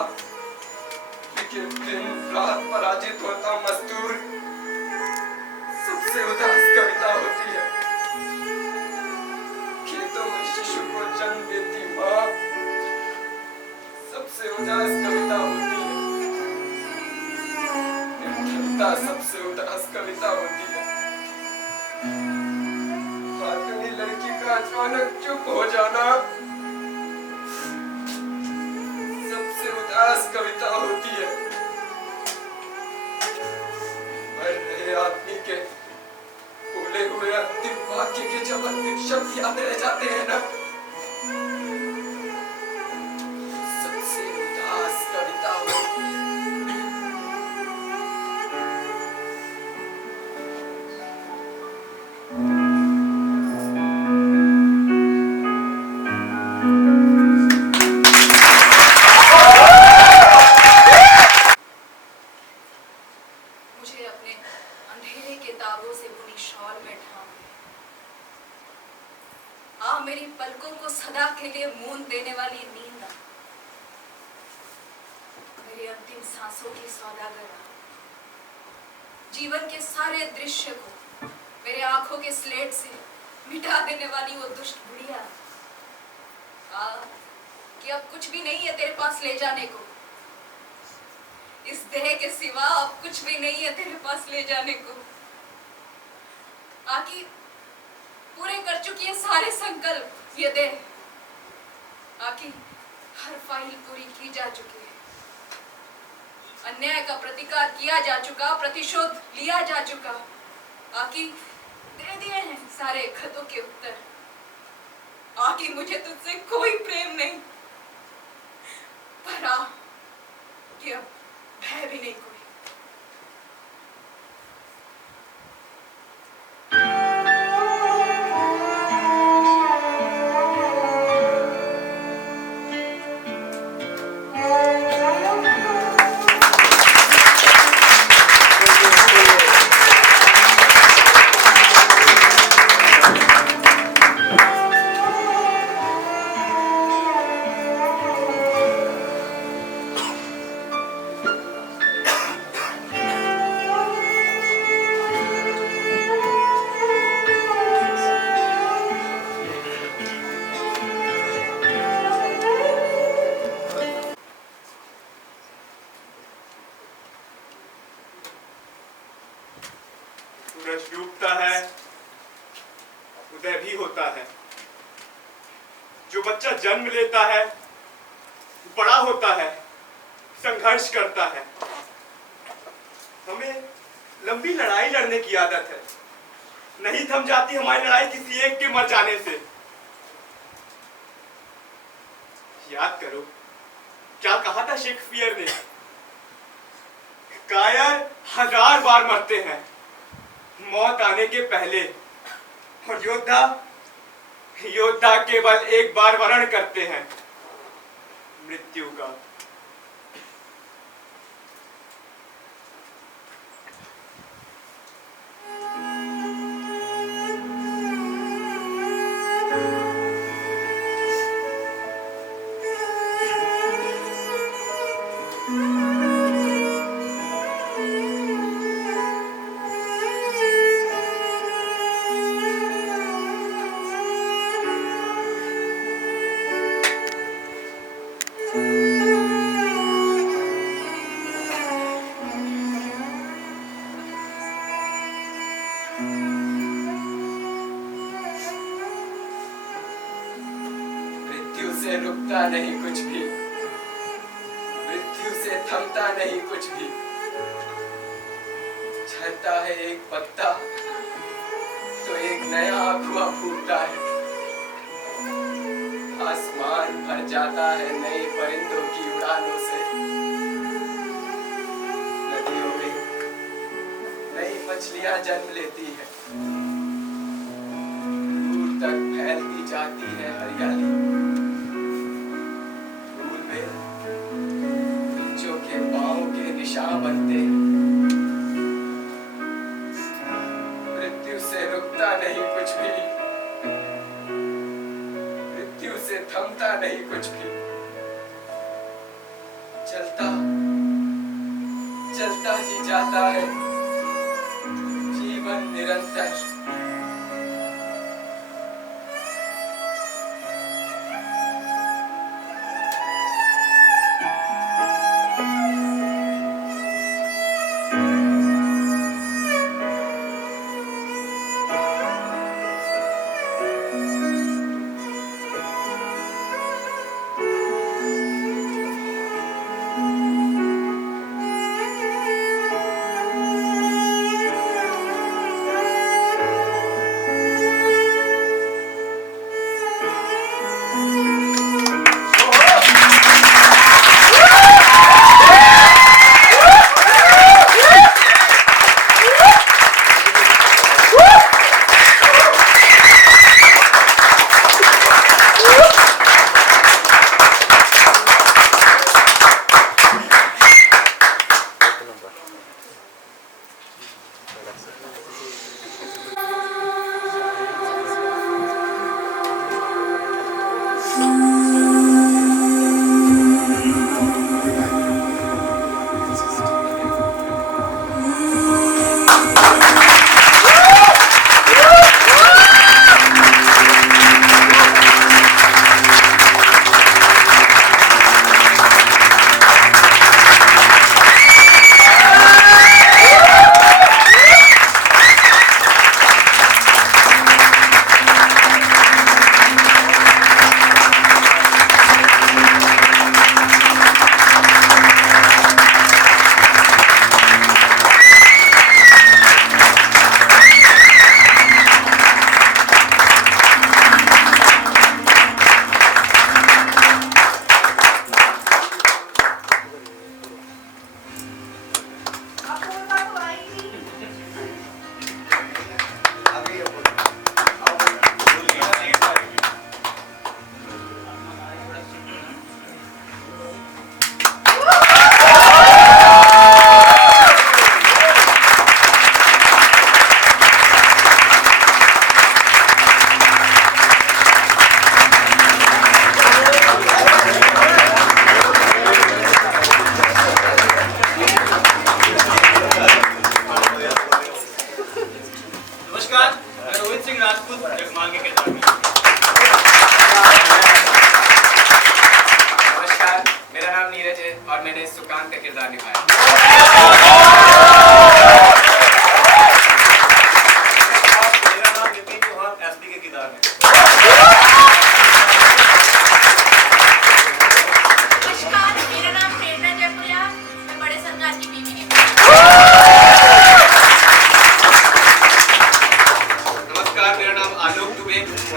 लेकिन दिन रात पराजित होता मजदूर सबसे उदास कविता होती है। खेतों में शिशु को जन्म देती माँ सबसे उदास कविता होती है। निर्धनता सबसे उदास कविता होती है। फातमी लड़की का अचानक चुप हो जाना सबसे उदास कविता होती है। मर रहे आदमी के बोले हुए अंतिम वाक्य के जब अंतिम शब्द याद रह जाते हैं ना, सबसे उदास कविता होती है। मुझे अपने अंधेरे के ताबों से बुनी शॉल में ढांप ले। आ मेरी पलकों को सदा के लिए मूंद देने वाली नींद आ। मेरी अंतिम सांसों की सौदागर आ। जीवन के सारे दृश्य को मेरे आंखों के स्लेट से मिटा देने वाली वो दुष्ट बुढ़िया आ, कि अब कुछ भी नहीं है तेरे पास ले जाने को। इस देह के सिवा अब कुछ भी नहीं है तेरे पास ले जाने को। आखिर पूरे कर चुकी है सारे संकल्प ये देह। आखिर हर फाइल पूरी की जा चुकी है। अन्याय का प्रतिकार किया जा चुका, प्रतिशोध लिया जा चुका। आखिर दे दिए हैं सारे खतों के उत्तर। आखिर मुझे तुझसे कोई प्रेम नहीं, पर कि अब भय भी नहीं कोई। जो बच्चा जन्म लेता है, बड़ा होता है, संघर्ष करता है। हमें लंबी लड़ाई लड़ने की आदत है, नहीं थम जाती हमारी लड़ाई किसी एक के मर जाने से। याद करो क्या कहा था शेक्सपियर ने, कायर 1000 बार मरते हैं मौत आने के पहले, और योद्धा केवल एक बार वर्ण करते हैं मृत्यु का। से रुकता नहीं कुछ भी, मृत्यु से थमता नहीं कुछ भी। झड़ता है एक पत्ता तो एक नया अगुआ फूटता है। आसमान भर जाता है नए परिंदों की उड़ानों से। नदियों में नई मछलियां जन्म लेती है, दूर तक फैलती जाती है हरियाली। बच्चों के पांव के निशान बनते हैं। मृत्यु से रुकता नहीं कुछ भी, मृत्यु से थमता नहीं कुछ भी। चलता चलता ही जाता है जीवन निरंतर।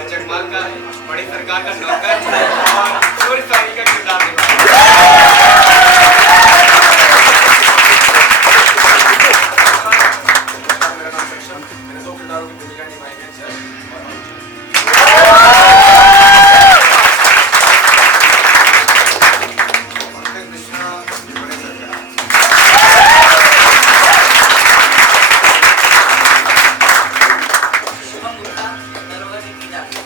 जगमाल का बड़ी सरकार का नौकर और सूर्य स्वामी का किरदार निभाया। मेरा नाम सक्षम, मैंने 2 किरदारों की भूमिका निभाई है, जय और अर्जुन। पंकज मिश्रा, बड़े सरकार। शुभम गुप्ता दरोगा जी की जाती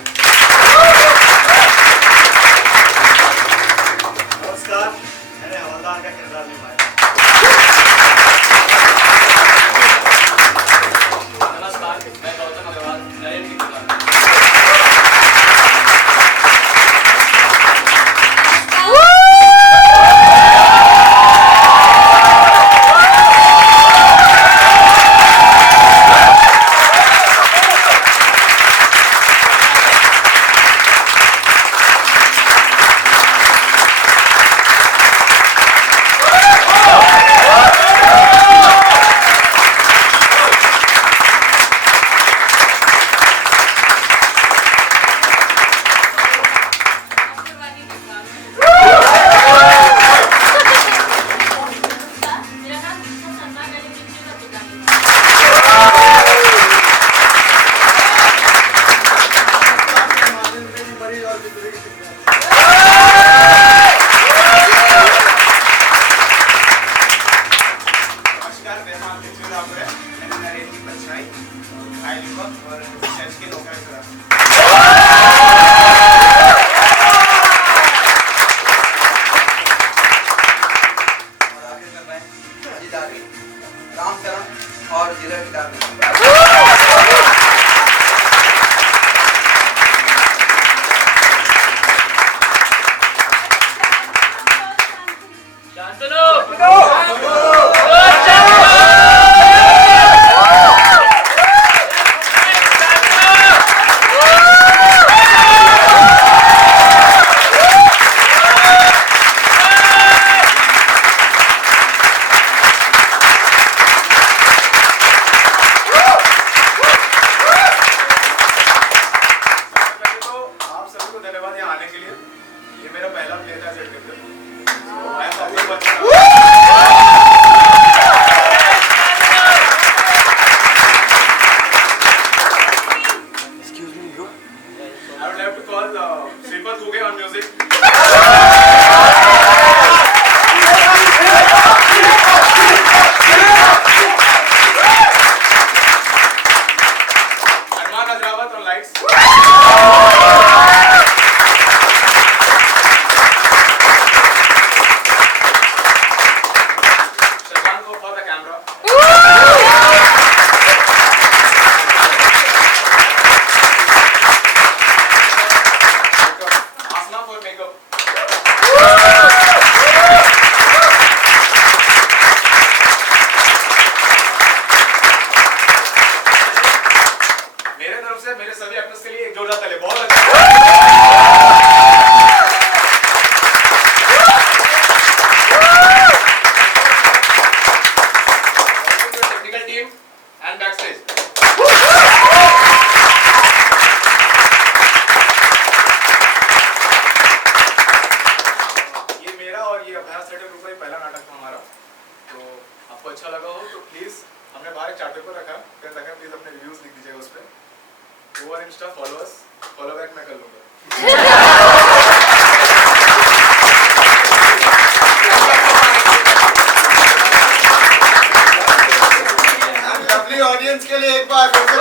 नमस्कार, मैंने हवलदार का किरदार निभाया। नमस्कार, मैं गौतम अग्रवाल नरेंद्र की किरदार में। नमस्कारवादी किरदार में। मेरा नाम दीक्षा शर्मा, नरेंद्र मिश्र का पिता है। नमस्कार, मेरा नाम दिलजीत रावत है। मैंने नरेंद्र की परछाई, घायल युवक और चर्च के नौकर करा। और आखिर में मैं अजीत आगे रामचरण और जिगर की डाल पहले तो आप सभी को धन्यवाद यहाँ आने के लिए। ये मेरा पहला प्ले था सेट करके, तो मैं सबको बहुत अच्छा I would like to call Sripat Duge on music. Arman Azrawat on lights. Shashank for the camera. Asna for makeup. मेरे तरफ से मेरे सभी एक्टर्स के लिए एक जोरदार ताली। बहुत अच्छा। Technical team and backstage. ये मेरा और ये अभ्यास थिएटर ग्रुप का ही पहला नाटक था हमारा, तो आपको अच्छा लगा हो तो प्लीज हमने बाहर एक चार्ट पेपर रखा, पेन रखा, प्लीज अपने रिव्यूज लिख दीजिएगा उस पर। Go on Insta, follow us, follow back मैं कर लूंगा। लवली ऑडियंस के लिए एक बार फिर से